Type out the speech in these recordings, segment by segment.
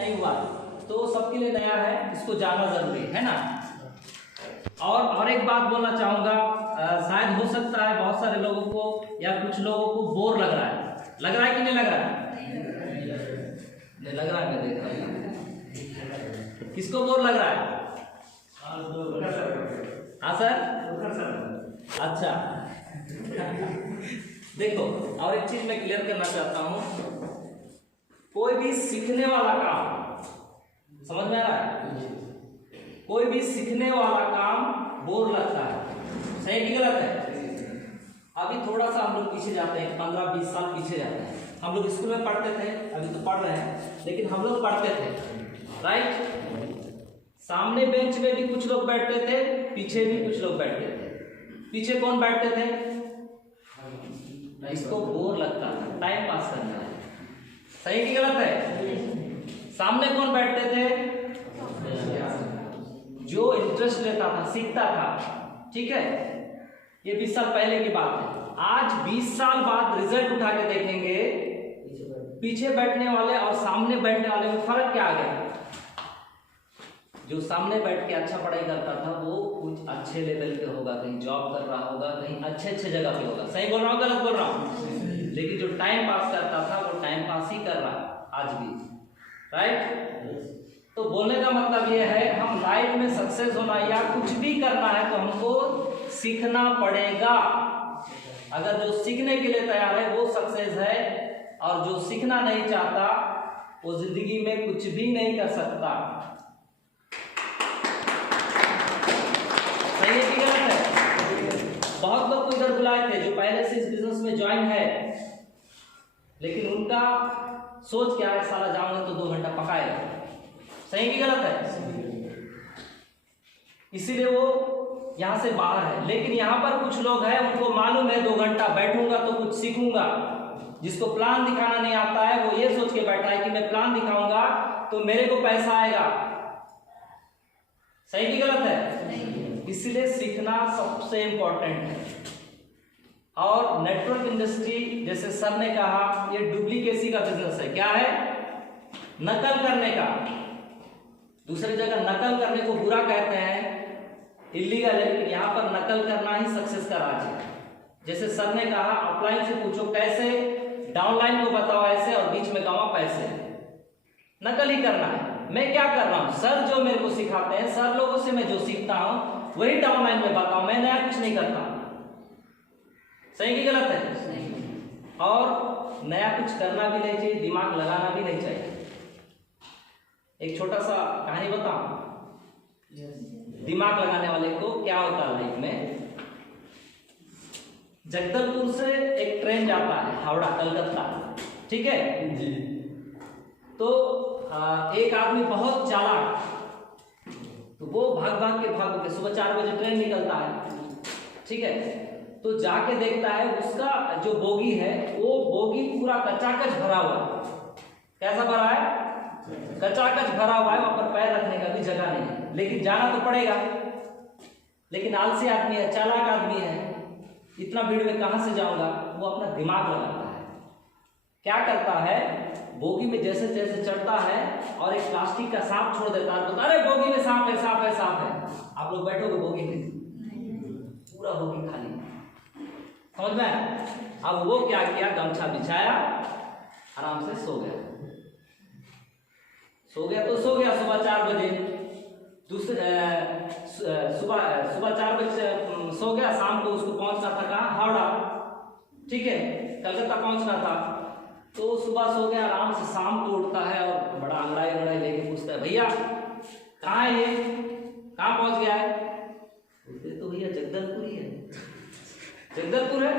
नहीं हुआ, तो सबके लिए नया है, इसको जानना जरूरी है ना। और एक बात बोलना चाहूँगा, शायद हो सकता है बहुत सारे लोगों को या कुछ लोगों को बोर लग रहा है कि नहीं लग रहा है? नहीं लग रहा है, मैं देख रहा हूँ। किसको बोर लग रहा है? हाँ सर, अच्छा। देखो, और एक चीज मैं क्लियर करना चाहता हूँ, कोई भी सीखने वाला काम, समझ में आ रहा है? कोई भी सीखने वाला काम बोर लगता है, सही कि गलत है? अभी थोड़ा सा हम लोग पीछे जाते हैं, 15-20 साल पीछे जाते हैं। हम लोग स्कूल में पढ़ते थे, अभी तो पढ़ रहे हैं, लेकिन हम लोग पढ़ते थे, राइट? सामने बेंच में भी कुछ लोग बैठते थे, पीछे भी कुछ लोग बैठते थे। पीछे कौन बैठते थे? इसको बोर लगता है, टाइम पास करना है, सही कि गलत है? सामने कौन बैठते थे? जो इंटरेस्ट लेता था, सीखता था, ठीक है? ये 20 साल पहले की बात है। आज 20 साल बाद रिजल्ट उठा के देखेंगे, पीछे बैठने वाले और सामने बैठने वाले में फर्क क्या आ गया? जो सामने बैठ के अच्छा पढ़ाई करता था वो कुछ अच्छे लेवल पे होगा, कहीं जॉब कर रहा होगा, कहीं अच्छे जगह पे होगा, सही बोल रहा हूँ गलत बोल रहा हूँ? लेकिन जो टाइम पास करता था वो टाइम पास ही कर रहा है आज भी, राइट? तो बोलने का मतलब ये है, हम लाइफ में सक्सेस होना या कुछ भी करना है तो हमको सीखना पड़ेगा। अगर जो सीखने के लिए तैयार है वो सक्सेस है, और जो सीखना नहीं चाहता वो जिंदगी में कुछ भी नहीं कर सकता। सही है कि गलत है? बहुत लोग को इधर बुलाए थे जो पहले से इस बिजनेस में ज्वाइन है, लेकिन उनका सोच क्या है, साला जाऊंगा तो 2 घंटा पकाएगा, सही कि गलत है? इसीलिए वो यहाँ से बाहर है। लेकिन यहाँ पर कुछ लोग हैं, उनको मालूम है 2 घंटा बैठूंगा तो कुछ सीखूंगा। जिसको प्लान दिखाना नहीं आता है वो ये सोच के बैठा है कि मैं प्लान दिखाऊंगा तो मेरे को पैसा आएगा, सही कि गलत है? इसलिए सीखना सबसे इंपॉर्टेंट है। और नेटवर्क इंडस्ट्री, जैसे सर ने कहा, ये डुप्लीकेसी का बिजनेस है। क्या है? नकल करने का। दूसरी जगह नकल करने को बुरा कहते हैं, इलीगल है, लेकिन यहाँ पर नकल करना ही सक्सेस का राज है। जैसे सर ने कहा, अपलाइन से पूछो कैसे, डाउनलाइन को बताओ ऐसे, और बीच में गवा पैसे। नकल ही करना है। मैं क्या कर रहा हूँ, सर जो मेरे को सिखाते हैं, सर लोगों से मैं जो सीखता हूँ वही डाउनलाइन में बताऊं, मैं नया कुछ नहीं करता। सही कि गलत है? और नया कुछ करना भी नहीं चाहिए, दिमाग लगाना भी नहीं चाहिए। एक छोटा सा कहानी बताऊं, दिमाग लगाने वाले को क्या होता है लाइफ में। जगदलपुर से एक ट्रेन जाता है हावड़ा कलकत्ता, ठीक है जी? तो एक आदमी बहुत चालाक, तो वो भाग के सुबह 4 बजे ट्रेन निकलता है, ठीक है? तो जाके देखता है उसका जो बोगी है वो बोगी पूरा कचाकच भरा हुआ है। कैसा भरा है? कचाकच भरा हुआ है, वहां पर पैर रखने का भी जगह नहीं है, लेकिन जाना तो पड़ेगा। लेकिन आलसी आदमी है, चालाक आदमी है, इतना भीड़ में कहां से जाऊंगा? वो अपना दिमाग लगाता है। क्या करता है, बोगी में जैसे जैसे चढ़ता है और एक प्लास्टिक का सांप छोड़ देता है, तो अरे बोगी में सांप है, सांप है, सांप है। आप लोग बैठोगे बोगी में, पूरा बोगी खाली, समझ में? अब वो क्या किया, गमछा बिछाया, आराम से सो गया। सुबह 4 बजे सुबह 4 बजे सो गया। शाम को उसको पहुंचना था कहाँ? हावड़ा, ठीक है, कलकत्ता पहुंचना था। तो सुबह सो गया आराम से, शाम को उठता है और बड़ा अंगड़ाई लेके पूछता है, भैया कहाँ है ये, कहाँ पहुंच गया है? बोलते तो भैया जगदलपुर ही है। जगदलपुर है?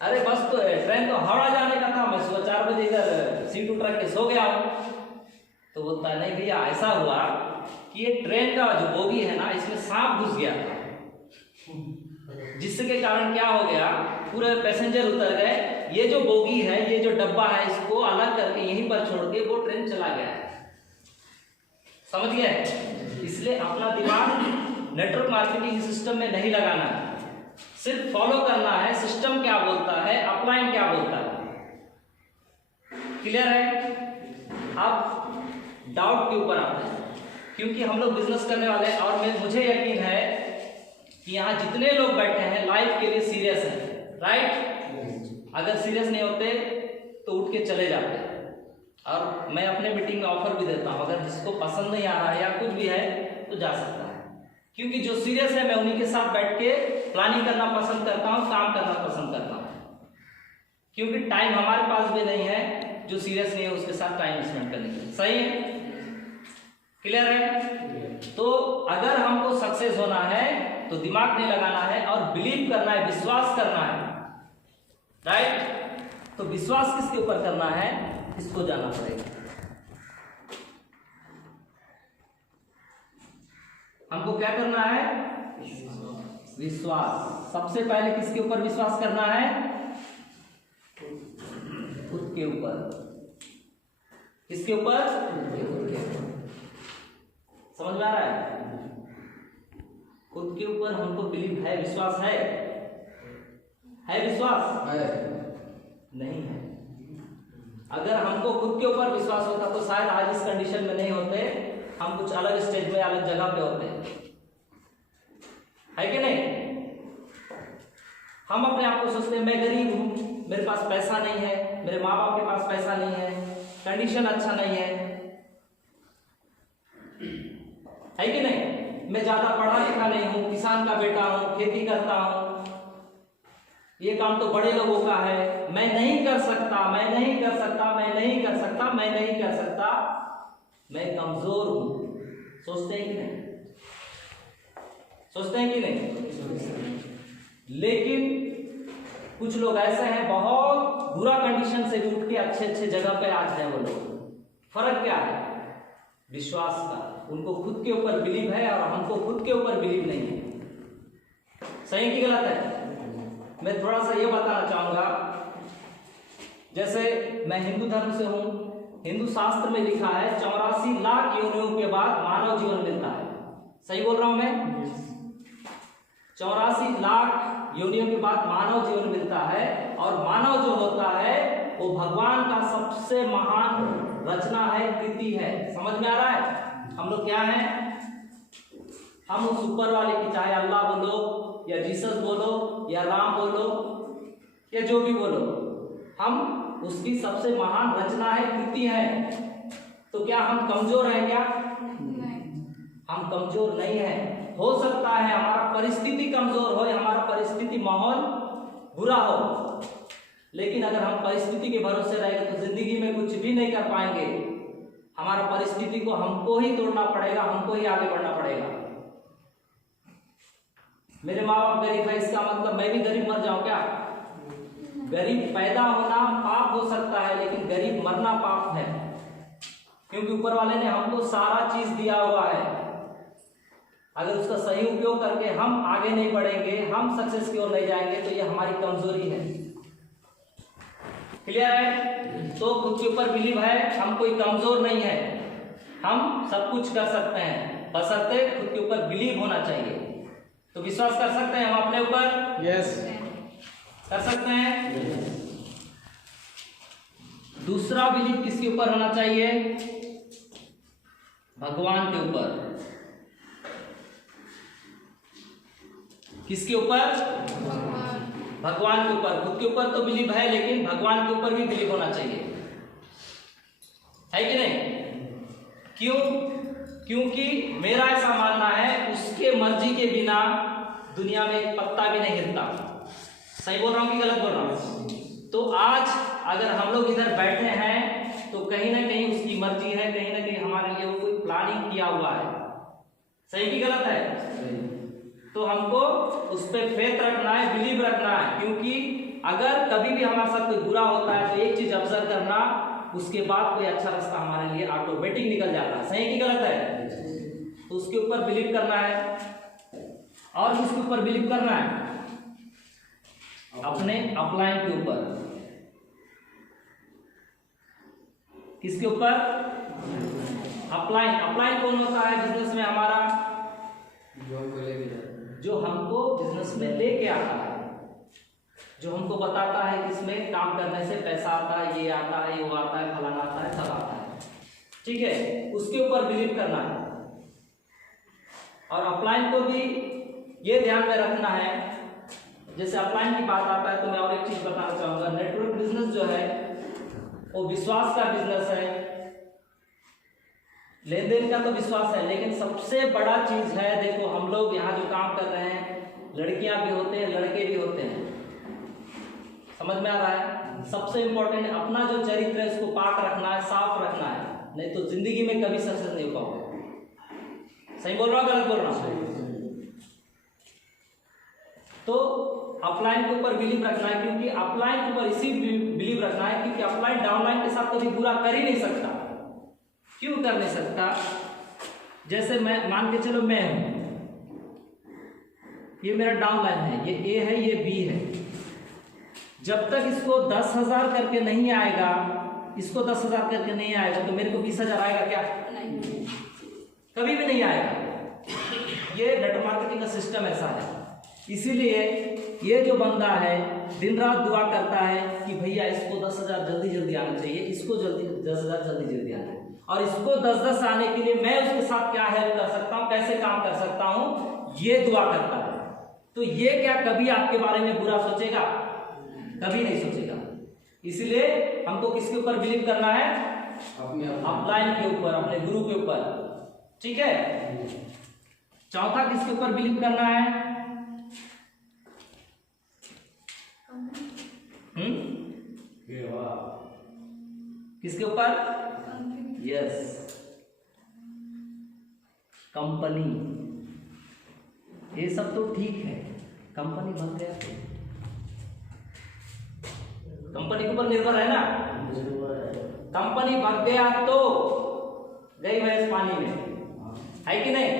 अरे बस तो ट्रेन तो हावड़ा जाने का था, मैं सुबह 4 बजे इधर सीट उतर के सो गया हूँ। तो बोलता है नहीं भैया, ऐसा हुआ कि ये ट्रेन का जो बोगी है ना, इसमें सांप घुस गया था, जिसके कारण क्या हो गया, पूरे पैसेंजर उतर गए। ये जो बोगी है, ये जो डब्बा है, इसको अलग करके यहीं पर छोड़ के वो ट्रेन चला गया है। समझ गए? इसलिए अपना दिमाग नेटवर्क मार्केटिंग सिस्टम में नहीं लगाना है, सिर्फ फॉलो करना है। सिस्टम क्या बोलता है, अपलाइन क्या बोलता है, क्लियर है? अब डाउट के ऊपर आते हैं, क्योंकि हम लोग बिजनेस करने वाले हैं और मुझे यकीन है कि यहाँ जितने लोग बैठे हैं लाइफ के लिए सीरियस हैं, राइट। अगर सीरियस नहीं होते तो उठ के चले जाते हैं। और मैं अपने मीटिंग में ऑफर भी देता हूँ, अगर जिसको पसंद नहीं आ रहा है या कुछ भी है तो जा सकता है, क्योंकि जो सीरियस है मैं उन्हीं के साथ बैठ के प्लानिंग करना पसंद करता हूँ, काम करना पसंद करता हूँ, क्योंकि टाइम हमारे पास भी नहीं है, जो सीरियस नहीं है उसके साथ टाइम स्पेंड करने के लिए। सही है? क्लियर है? तो अगर हमको सक्सेस होना है तो दिमाग नहीं लगाना है और बिलीव करना है, विश्वास करना है, राइट। तो विश्वास किसके ऊपर करना है, इसको जानना पड़ेगा। हमको क्या करना है? विश्वास। सबसे पहले किसके ऊपर विश्वास करना है? खुद के ऊपर। किसके ऊपर? समझ में आ रहा है? खुद के ऊपर हमको बिलीव है, विश्वास है विश्वास है? नहीं है। अगर हमको खुद के ऊपर विश्वास होता तो शायद आज इस कंडीशन में नहीं होते, हम कुछ अलग स्टेज में अलग जगह पे होते हैं, है कि नहीं। हम अपने आप को सोचते हैं मैं गरीब हूं, मेरे पास पैसा नहीं है, मेरे माँ बाप के पास पैसा नहीं है, कंडीशन अच्छा नहीं है कि नहीं। मैं ज्यादा पढ़ा लिखा नहीं हूं, किसान का बेटा हूं, खेती करता हूं, ये काम तो बड़े लोगों का है, मैं नहीं कर सकता, मैं नहीं कर सकता, मैं नहीं कर सकता, मैं नहीं कर सकता, मैं कमजोर हूं। सोचते हैं कि नहीं? सोचते हैं कि नहीं? लेकिन कुछ लोग ऐसे हैं बहुत बुरा कंडीशन से भी उठ के अच्छे अच्छे जगह पे आज है वो लोग। फर्क क्या है? विश्वास का। उनको खुद के ऊपर बिलीव है और हमको खुद के ऊपर बिलीव नहीं है। सही कि गलत है? मैं थोड़ा सा ये बताना चाहूंगा, जैसे मैं हिंदू धर्म से हूं, हिंदू शास्त्र में लिखा है 84 लाख योनियों के बाद मानव जीवन मिलता है। सही बोल रहा हूं मैं? 84 लाख योनियों के बाद मानव जीवन मिलता है, और मानव जो होता है वो भगवान का सबसे महान रचना है, कृति है। समझ में आ रहा है? हम लोग क्या हैं? हम उस ऊपर वाले की, चाहे अल्लाह बोलो या जीसस बोलो या राम बोलो या जो भी बोलो, हम उसकी सबसे महान रचना है, कृति है। तो क्या हम कमजोर हैं क्या? हम कमजोर नहीं है। हो सकता है हमारा परिस्थिति कमजोर हो, हमारा परिस्थिति माहौल बुरा हो, लेकिन अगर हम परिस्थिति के भरोसे रहेंगे तो जिंदगी में कुछ भी नहीं कर पाएंगे। हमारा परिस्थिति को हमको ही तोड़ना पड़ेगा, हमको ही आगे बढ़ना पड़ेगा। मेरे माँ बाप गरीब है, इसका मतलब मैं भी गरीब मर जाऊं क्या? गरीब पैदा होना पाप हो सकता है, लेकिन गरीब मरना पाप है, क्योंकि ऊपर वाले ने हमको सारा चीज दिया हुआ है। अगर उसका सही उपयोग करके हम आगे नहीं बढ़ेंगे, हम सक्सेस की ओर नहीं जाएंगे, तो ये हमारी कमजोरी है। क्लियर है? तो खुद के ऊपर बिलीव है, हम कोई कमजोर नहीं है, हम सब कुछ कर सकते हैं, बशर्ते खुद के ऊपर बिलीव होना चाहिए। तो विश्वास कर सकते हैं हम अपने ऊपर? यस, कर सकते हैं। दूसरा बिलीव किसके ऊपर होना चाहिए? भगवान के ऊपर। किसके ऊपर? भगवान के ऊपर। खुद के ऊपर तो बिलीव है, लेकिन भगवान के ऊपर भी बिलीव होना चाहिए, है कि नहीं? क्यों? क्योंकि मेरा ऐसा मानना है, उसके मर्जी के बिना दुनिया में एक पत्ता भी नहीं हिलता। सही बोल रहा हूं कि गलत बोल रहा हूं? तो आज अगर हम लोग इधर बैठे हैं तो कहीं ना कहीं उसकी मर्जी है, कहीं ना कहीं हमारे लिए वो कोई प्लानिंग किया हुआ है। सही कि गलत है? तो हमको उस पर फेथ रखना है, बिलीव रखना है, क्योंकि अगर कभी भी हमारे साथ कोई बुरा होता है तो एक चीज ऑब्जर्व करना, उसके बाद कोई अच्छा रास्ता हमारे लिए ऑटोमेटिक निकल जाता है। सही कि गलत है? तो उसके ऊपर बिलीव करना है। और किसके ऊपर बिलीव करना है? अपने अपलाइन के ऊपर। किसके ऊपर? अपलाइन। अपलाइन कौन होता है बिजनेस में हमारा? जो हमको बिजनेस में लेके आता है, जो हमको बताता है कि इसमें काम करने से पैसा आता है, ये आता है, वो आता है, फलाना आता है, सब आता है। ठीक है, उसके ऊपर बिलीव करना है। और अपलाइन को भी ये ध्यान में रखना है, जैसे अपलाइन की बात आता है तो मैं और एक चीज बताना चाहूंगा, नेटवर्क बिजनेस जो है वो विश्वास का बिजनेस है, लेन देन का तो विश्वास है, लेकिन सबसे बड़ा चीज है, देखो हम लोग यहाँ जो काम कर रहे हैं, लड़कियां भी होते हैं, लड़के भी होते हैं, समझ में आ रहा है? सबसे इंपॉर्टेंट अपना जो चरित्र है उसको पाक रखना है, साफ रखना है, नहीं तो जिंदगी में कभी सक्सेस नहीं हो पाओगे। सही बोल रहा हूँ, गलत बोल रहा हूँ? तो अपलाइन के ऊपर बिलीव रखना है, क्योंकि अपलाइन के ऊपर इसी बिलीव रखना है क्योंकि अपलाइन डाउनलाइन के साथ कभी बुरा कर ही नहीं सकता। क्यों कर नहीं सकता? जैसे मैं मान के चलो मैं हूं, ये मेरा डाउनलाइन है, ये ए है, ये बी है, जब तक इसको 10,000 करके नहीं आएगा, इसको 10,000 करके नहीं आएगा तो मेरे को 20,000 आएगा क्या? नहीं, कभी भी नहीं आएगा। ये नेटवर्क मार्केटिंग का सिस्टम ऐसा है। इसीलिए ये जो बंदा है दिन रात दुआ करता है कि भैया इसको 10,000 जल्दी जल्दी आना चाहिए, इसको जल्दी 10,000 जल्दी जल्दी आना है, और इसको 10-10 आने के लिए मैं उसके साथ क्या हेल्प कर सकता हूँ, कैसे काम कर सकता हूँ, ये दुआ करता है। तो ये क्या कभी आपके बारे में बुरा सोचेगा? कभी नहीं सोचेगा। इसलिए हमको किसके ऊपर बिलीव करना है? अपलाइन के ऊपर, अपने गुरु के ऊपर। ठीक है। चौथा किसके ऊपर बिलीव करना है? किसके ऊपर? Yes, company. ये सब तो ठीक है, कंपनी बन गया तो कंपनी के ऊपर निर्भर है ना। कंपनी बन गया तो गई भैंस पानी में, है कि नहीं?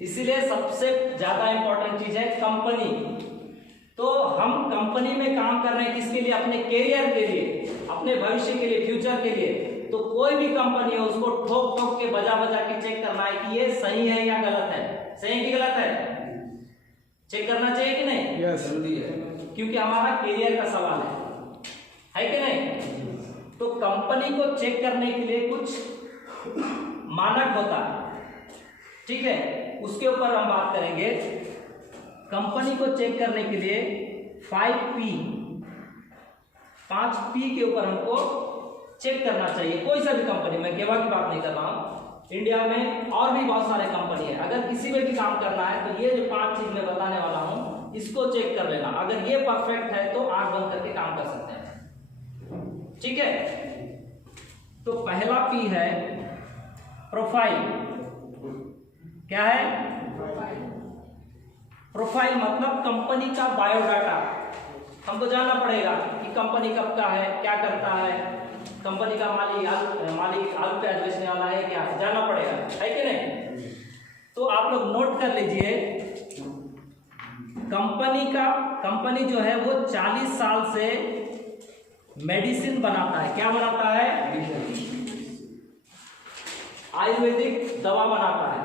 इसीलिए सबसे ज्यादा इंपॉर्टेंट चीज है कंपनी। तो हम कंपनी में काम कर रहे हैं किसके लिए? अपने कैरियर के लिए, अपने भविष्य के लिए, फ्यूचर के लिए। तो कोई भी कंपनी हो उसको ठोक ठोक के बजा बजा के चेक करना है कि ये सही है या गलत है, सही कि गलत है, चेक करना चाहिए कि नहीं? जरूरी है, क्योंकि हमारा कैरियर का सवाल है कि नहीं? तो कंपनी को चेक करने के लिए कुछ मानक होता है, ठीक है, उसके ऊपर हम बात करेंगे। कंपनी को चेक करने के लिए 5P के ऊपर हमको चेक करना चाहिए। कोई सा भी कंपनी, मैं केवा की बात नहीं कर रहा हूं, इंडिया में और भी बहुत सारे कंपनी है। अगर किसी में भी काम करना है तो ये जो 5 चीज मैं बताने वाला हूं इसको चेक कर लेना। अगर ये परफेक्ट है तो आंख बंद करके काम कर सकते हैं, ठीक है। तो पहला P है प्रोफाइल। क्या है? प्रोफाइल मतलब कंपनी का बायोडाटा। हमको जानना पड़ेगा कि कंपनी कब का है, क्या करता है, कंपनी का मालिक आलू प्याज बेचने वाला है क्या, जानना पड़ेगा, है कि नहीं? तो आप लोग नोट कर लीजिए, कंपनी जो है वो 40 साल से मेडिसिन बनाता है। क्या बनाता है? आयुर्वेदिक दवा बनाता है।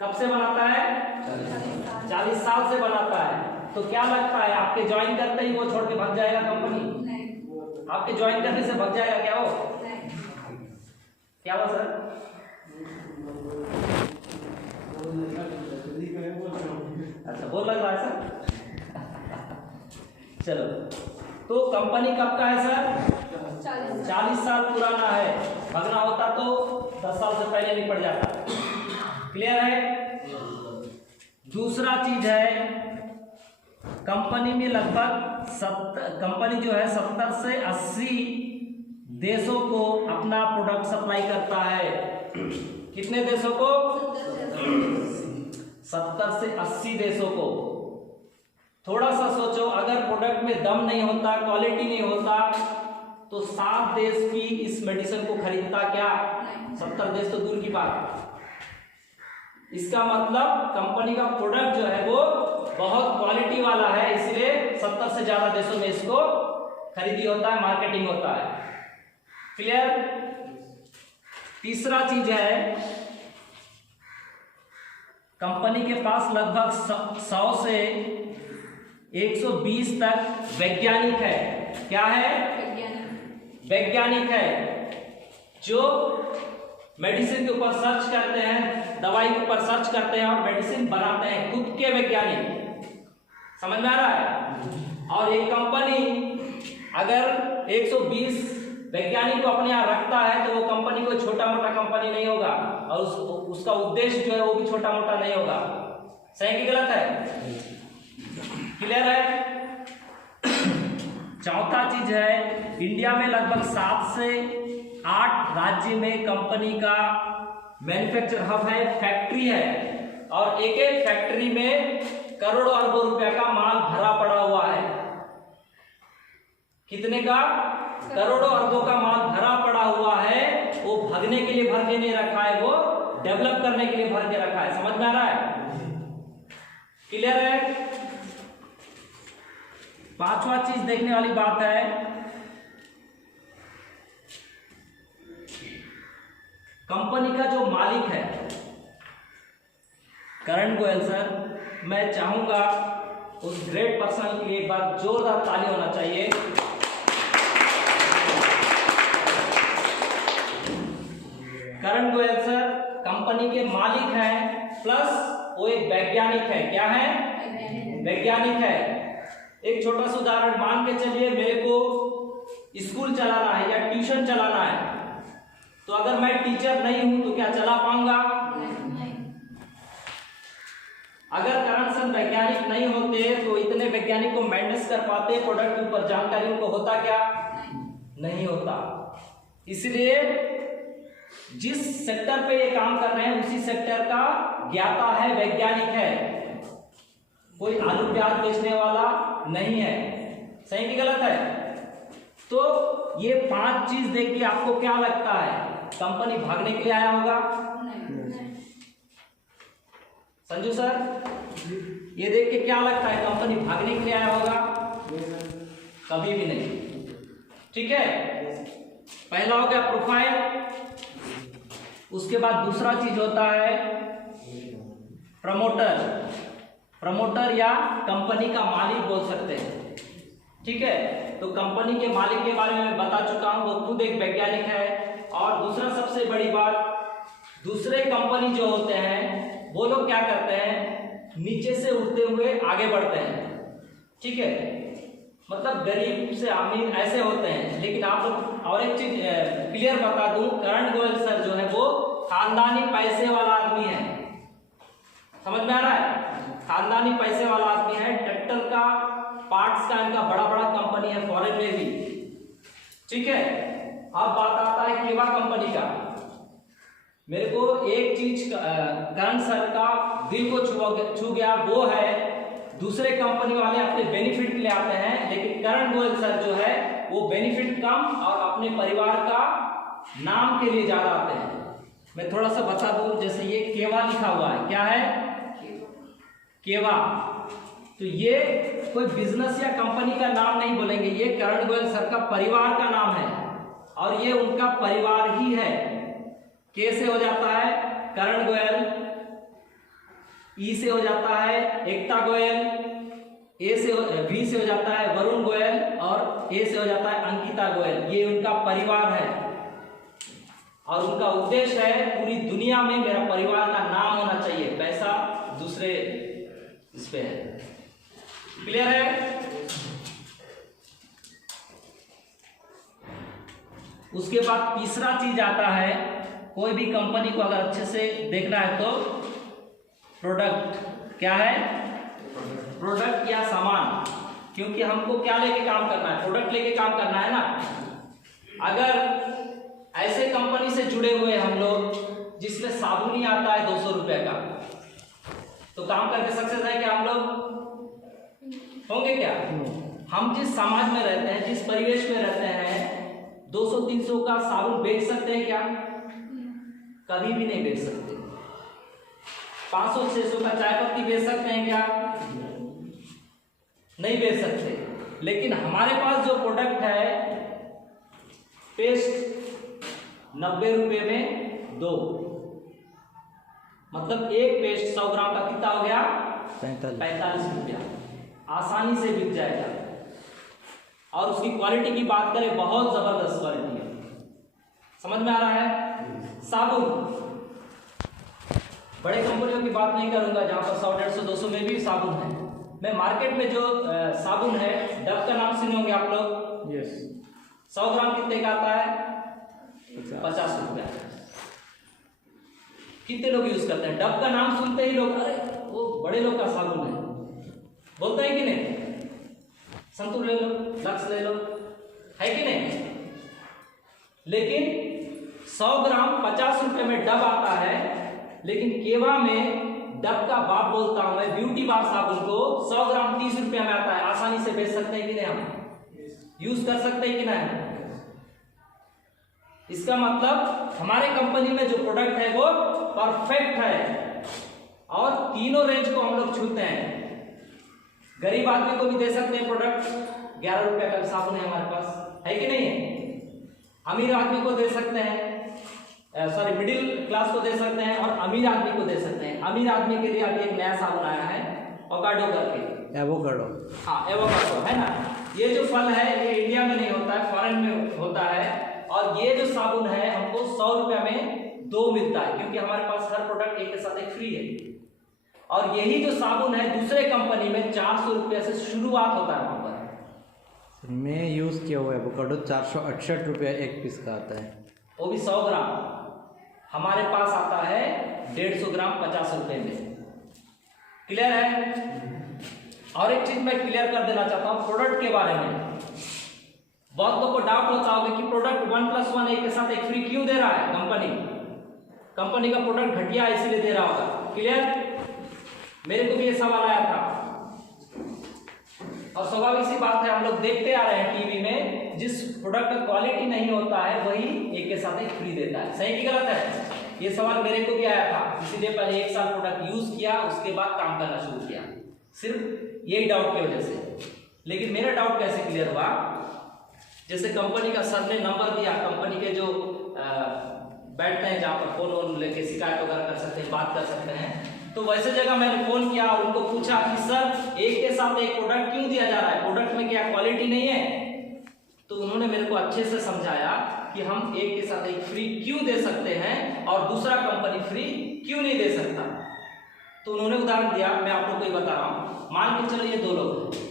कब से बनाता है? 40 साल से बनाता है। तो क्या लगता है आपके ज्वाइन करते ही वो छोड़ के भाग जाएगा कंपनी? नहीं। आपके ज्वाइन करने से भाग जाएगा क्या वो? नहीं। क्या हुआ सर? अच्छा, बोल लग रहा है सर। चलो, तो कंपनी कब का है सर? 40 साल पुराना है। भगना होता तो 10 साल से पहले निपट जाता। क्लियर है? दूसरा चीज है, कंपनी में लगभग 70 से 80 देशों को अपना प्रोडक्ट सप्लाई करता है। कितने देशों को? 70 से 80 देशों को। थोड़ा सा सोचो, अगर प्रोडक्ट में दम नहीं होता, क्वालिटी नहीं होता, तो 7 देश की इस मेडिसिन को खरीदता क्या? 70 देश तो दूर की बात। इसका मतलब कंपनी का प्रोडक्ट जो है वो बहुत क्वालिटी वाला है, इसलिए 70 से ज्यादा देशों में इसको खरीदी होता है, मार्केटिंग होता है। क्लियर? तीसरा चीज है, कंपनी के पास लगभग 100 से 120 तक वैज्ञानिक है। क्या है? वैज्ञानिक है, जो मेडिसिन के ऊपर सर्च करते हैं, दवाई के ऊपर सर्च करते हैं और मेडिसिन बनाते हैं, खुद के वैज्ञानिक। समझ में आ रहा है? और एक कंपनी अगर 120 वैज्ञानिक को अपने यहाँ रखता है तो वो कंपनी कोई छोटा मोटा कंपनी नहीं होगा और उसका उद्देश्य जो है वो भी छोटा मोटा नहीं होगा। सही कि गलत है? क्लियर है? चौथा चीज है, इंडिया में लगभग 7 से 8 राज्य में कंपनी का मैन्युफैक्चर हब है, फैक्ट्री है और एक एक फैक्ट्री में करोड़ों अरबों रुपए का माल भरा पड़ा हुआ है। कितने का? करोड़ों अरबों का माल भरा पड़ा हुआ है। वो भगने के लिए भर के नहीं रखा है, वो डेवलप करने के लिए भर के रखा है। समझ में आ रहा है? क्लियर है? पांचवा चीज देखने वाली बात है, कंपनी का जो मालिक है करण गोयल सर, मैं चाहूंगा उस ग्रेट पर्सन के लिए एक बार जोरदार ताली होना चाहिए। करण गोयल सर कंपनी के मालिक हैं प्लस वो एक वैज्ञानिक है। क्या है? वैज्ञानिक है। एक छोटा सा उदाहरण मान के चलिए, मेरे को स्कूल चलाना है या ट्यूशन चलाना है, तो अगर मैं टीचर नहीं हूं तो क्या चला पाऊंगा? अगर करण सर वैज्ञानिक नहीं होते तो इतने वैज्ञानिक को मेंटेन कर पाते, प्रोडक्ट के ऊपर जानकारी उनको होता क्या? नहीं होता। इसलिए जिस सेक्टर पे ये काम कर रहे हैं उसी सेक्टर का ज्ञाता है, वैज्ञानिक है, कोई आलू प्याज बेचने वाला नहीं है। सही कि गलत है? तो ये 5 चीज देख के आपको क्या लगता है, कंपनी भागने के लिए आया होगा? संजू सर, ये देख के क्या लगता है, कंपनी भागने के लिए आया होगा? कभी भी नहीं। ठीक है, पहला हो गया प्रोफाइल। उसके बाद दूसरा चीज होता है प्रमोटर। प्रमोटर या कंपनी का मालिक बोल सकते हैं। ठीक है, तो कंपनी के मालिक के बारे में मैं बता चुका हूं, वो खुद एक वैज्ञानिक है। और दूसरा सबसे बड़ी बात, दूसरे कंपनी जो होते हैं वो लोग क्या करते हैं, नीचे से उठते हुए आगे बढ़ते हैं। ठीक है, मतलब गरीब से अमीर ऐसे होते हैं। लेकिन आप लोग और एक चीज क्लियर बता दूं, करण गोयल सर जो है वो खानदानी पैसे वाला आदमी है। समझ में आ रहा है? खानदानी पैसे वाला आदमी है। ट्रैक्टर का पार्ट्स का इनका बड़ा बड़ा कंपनी है फॉरेन में भी। ठीक है, अब बात आता है केवा कंपनी का। मेरे को एक चीज करण सर का दिल को छू गया, वो है दूसरे कंपनी वाले अपने बेनिफिट के लिए आते हैं, लेकिन करण गोयल सर जो है वो बेनिफिट कम और अपने परिवार का नाम के लिए ज्यादा आते हैं। मैं थोड़ा सा बता दूं, जैसे ये केवा लिखा हुआ है, क्या है? केवा। तो ये कोई बिजनेस या कंपनी का नाम नहीं बोलेंगे, ये करण गोयल सर का परिवार का नाम है और ये उनका परिवार ही है। कैसे हो जाता है? करण गोयल, ई से हो जाता है एकता गोयल, ए से वी से हो जाता है वरुण गोयल और ए से हो जाता है अंकिता गोयल। ये उनका परिवार है और उनका उद्देश्य है पूरी दुनिया में मेरा परिवार का नाम होना चाहिए, पैसा दूसरे इस पे है। क्लियर है? उसके बाद तीसरा चीज आता है, कोई भी कंपनी को अगर अच्छे से देखना है तो प्रोडक्ट। क्या है? प्रोडक्ट या सामान, क्योंकि हमको क्या लेके काम करना है? प्रोडक्ट लेके काम करना है ना। अगर ऐसे कंपनी से जुड़े हुए हम लोग जिसमें साबुन ही आता है 200 रुपए का, तो काम करके सक्सेस है क्या हम लोग? होंगे क्या? हम जिस समाज में रहते हैं, जिस परिवेश में रहते हैं, 200-300 का साबुन बेच सकते हैं क्या? कभी भी नहीं बेच सकते। 500-600 का चाय पत्ती बेच सकते हैं क्या? नहीं बेच सकते। लेकिन हमारे पास जो प्रोडक्ट है, पेस्ट 90 रुपए में 2, मतलब एक पेस्ट 100 ग्राम का कितना हो गया? 45 रुपया। आसानी से बिक जाएगा और उसकी क्वालिटी की बात करें, बहुत जबरदस्त क्वालिटी है। समझ में आ रहा है? साबुन, बड़े कंपनियों की बात नहीं करूंगा जहां पर 100, 150, 200 में भी साबुन है। मैं मार्केट में जो साबुन है, डव का नाम सुने होंगे आप लोग। यस। 100 ग्राम कितने का आता है? 50 रुपया। कितने लोग यूज करते हैं? डव का नाम सुनते ही लोग, अरे वो बड़े लोग का साबुन है बोलते हैं कि नहीं? संतूर ले लो, लक्स ले लो, है कि नहीं? लेकिन 100 ग्राम 50 रुपए में डव आता है, लेकिन केवा में डव का बाप बोलता हूं मैं, ब्यूटी बार साबुन को 100 ग्राम 30 रुपया में आता है। आसानी से बेच सकते हैं कि नहीं? हम यूज कर सकते हैं कि नहीं? इसका मतलब हमारे कंपनी में जो प्रोडक्ट है वो परफेक्ट है और तीनों रेंज को हम लोग छूते हैं। गरीब आदमी को भी दे सकते हैं प्रोडक्ट, 11 रुपए का साबुन है हमारे पास, है कि नहीं है? अमीर आदमी को दे सकते हैं, सॉरी मिडिल क्लास को दे सकते हैं और अमीर आदमी को दे सकते हैं। अमीर आदमी के लिए अभी एक नया साबुन आया है ओकाडो करके, एवोकाडो। हाँ एवोकाडो है ना। ये जो फल है ये इंडिया में नहीं होता है, फॉरेन में होता है। और ये जो साबुन है हमको 100 रुपया में 2 मिलता है, क्योंकि हमारे पास हर प्रोडक्ट एक के साथ एक फ्री है। और यही जो साबुन है दूसरे कंपनी में 400 रुपये से शुरुआत होता है वहां पर। मैं यूज किया हुआ एवोकाडो 468 रुपया एक पीस का आता है, वो भी 100 ग्राम। हमारे पास आता है 150 ग्राम 50 रुपए में। क्लियर है? और एक चीज मैं क्लियर कर देना चाहता हूं प्रोडक्ट के बारे में। बहुत लोगों को डाउट होता होगा कि प्रोडक्ट 1+1 एक के साथ एक फ्री क्यों दे रहा है कंपनी का प्रोडक्ट घटिया है इसीलिए दे रहा होगा। क्लियर? मेरे को भी ये सवाल आया था और स्वाभाविक सी बात है, हम लोग देखते आ रहे हैं टीवी में, जिस प्रोडक्ट का क्वालिटी नहीं होता है वही एक के साथ एक फ्री देता है। सही कि गलत है? ये सवाल मेरे को भी आया था, इसीलिए पहले 1 साल प्रोडक्ट यूज किया, उसके बाद काम करना शुरू किया, सिर्फ यही डाउट की वजह से। लेकिन मेरा डाउट कैसे क्लियर हुआ? जैसे कंपनी का सर ने नंबर दिया, कंपनी के जो बैठते हैं जहाँ पर फोन वोन लेके शिकायत वगैरह कर सकते हैं, बात कर सकते हैं, तो वैसे जगह मैंने फोन किया और उनको पूछा कि सर एक के साथ एक प्रोडक्ट क्यों दिया जा रहा है, प्रोडक्ट में क्या क्वालिटी नहीं है? तो उन्होंने मेरे को अच्छे से समझाया कि हम एक के साथ एक फ्री क्यों दे सकते हैं और दूसरा कंपनी फ्री क्यों नहीं दे सकता। तो उन्होंने उदाहरण दिया, मैं आप लोग को ही बता रहा हूं। मान के चलो ये 2 लोग हैं,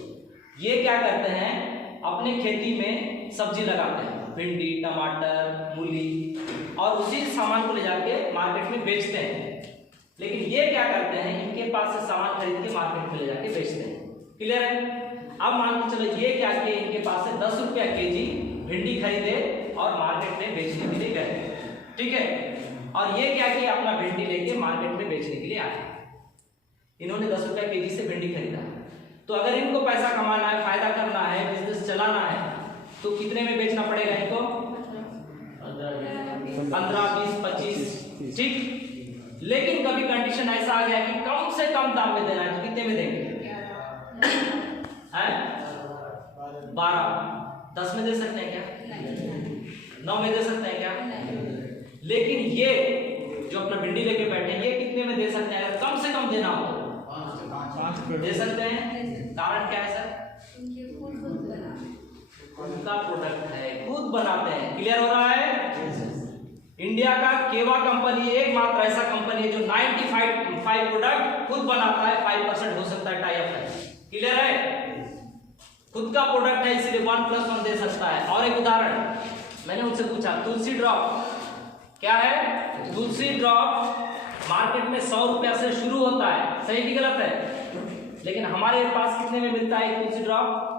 ये क्या करते हैं अपने खेती में सब्जी लगाते हैं, भिंडी, टमाटर, मूली, और उसी सामान को ले जाके मार्केट में बेचते हैं। लेकिन ये क्या करते हैं, इनके पास से सामान खरीद के मार्केट में ले जाके बेचते हैं। क्लियर है? अब मान के चलो ये क्या किए, इनके पास से 10 रुपया केजी भिंडी खरीदे और मार्केट में बेचने के लिए गए, ठीक है? और ये क्या किया, अपना भिंडी लेके मार्केट में बेचने के लिए आए। इन्होंने 10 रुपया केजी से भिंडी खरीदा। तो अगर इनको पैसा कमाना है, फायदा करना है, बिजनेस चलाना है, तो कितने में बेचना पड़ेगा इनको? 15, 20, 25, ठीक। लेकिन कभी कंडीशन ऐसा आ गया कि कम से कम दाम में देना है, तो कितने में देंगे? 12, 10 में दे सकते हैं क्या? 9 में दे सकते हैं क्या? लेकिन ये जो अपना भिंडी लेके बैठे हैं, ये कितने में दे सकते हैं? अगर कम से कम देना हो तो दे सकते हैं। कारण क्या है सर? उनका प्रोडक्ट है, खुद बनाते हैं। क्लियर हो रहा है? इंडिया का केवा कंपनी एकमात्र ऐसा कंपनी है जो 95 प्रोडक्ट खुद बनाता है, 5% हो सकता है टाई अप है। क्लियर है? खुद का प्रोडक्ट है इसलिए 1+1 दे सकता है। और एक उदाहरण मैंने उनसे पूछा, तुलसी ड्रॉप क्या है? तुलसी ड्रॉप मार्केट में 100 रुपया से शुरू होता है, सही कि गलत है? लेकिन हमारे पास कितने में मिलता है तुलसी ड्रॉप?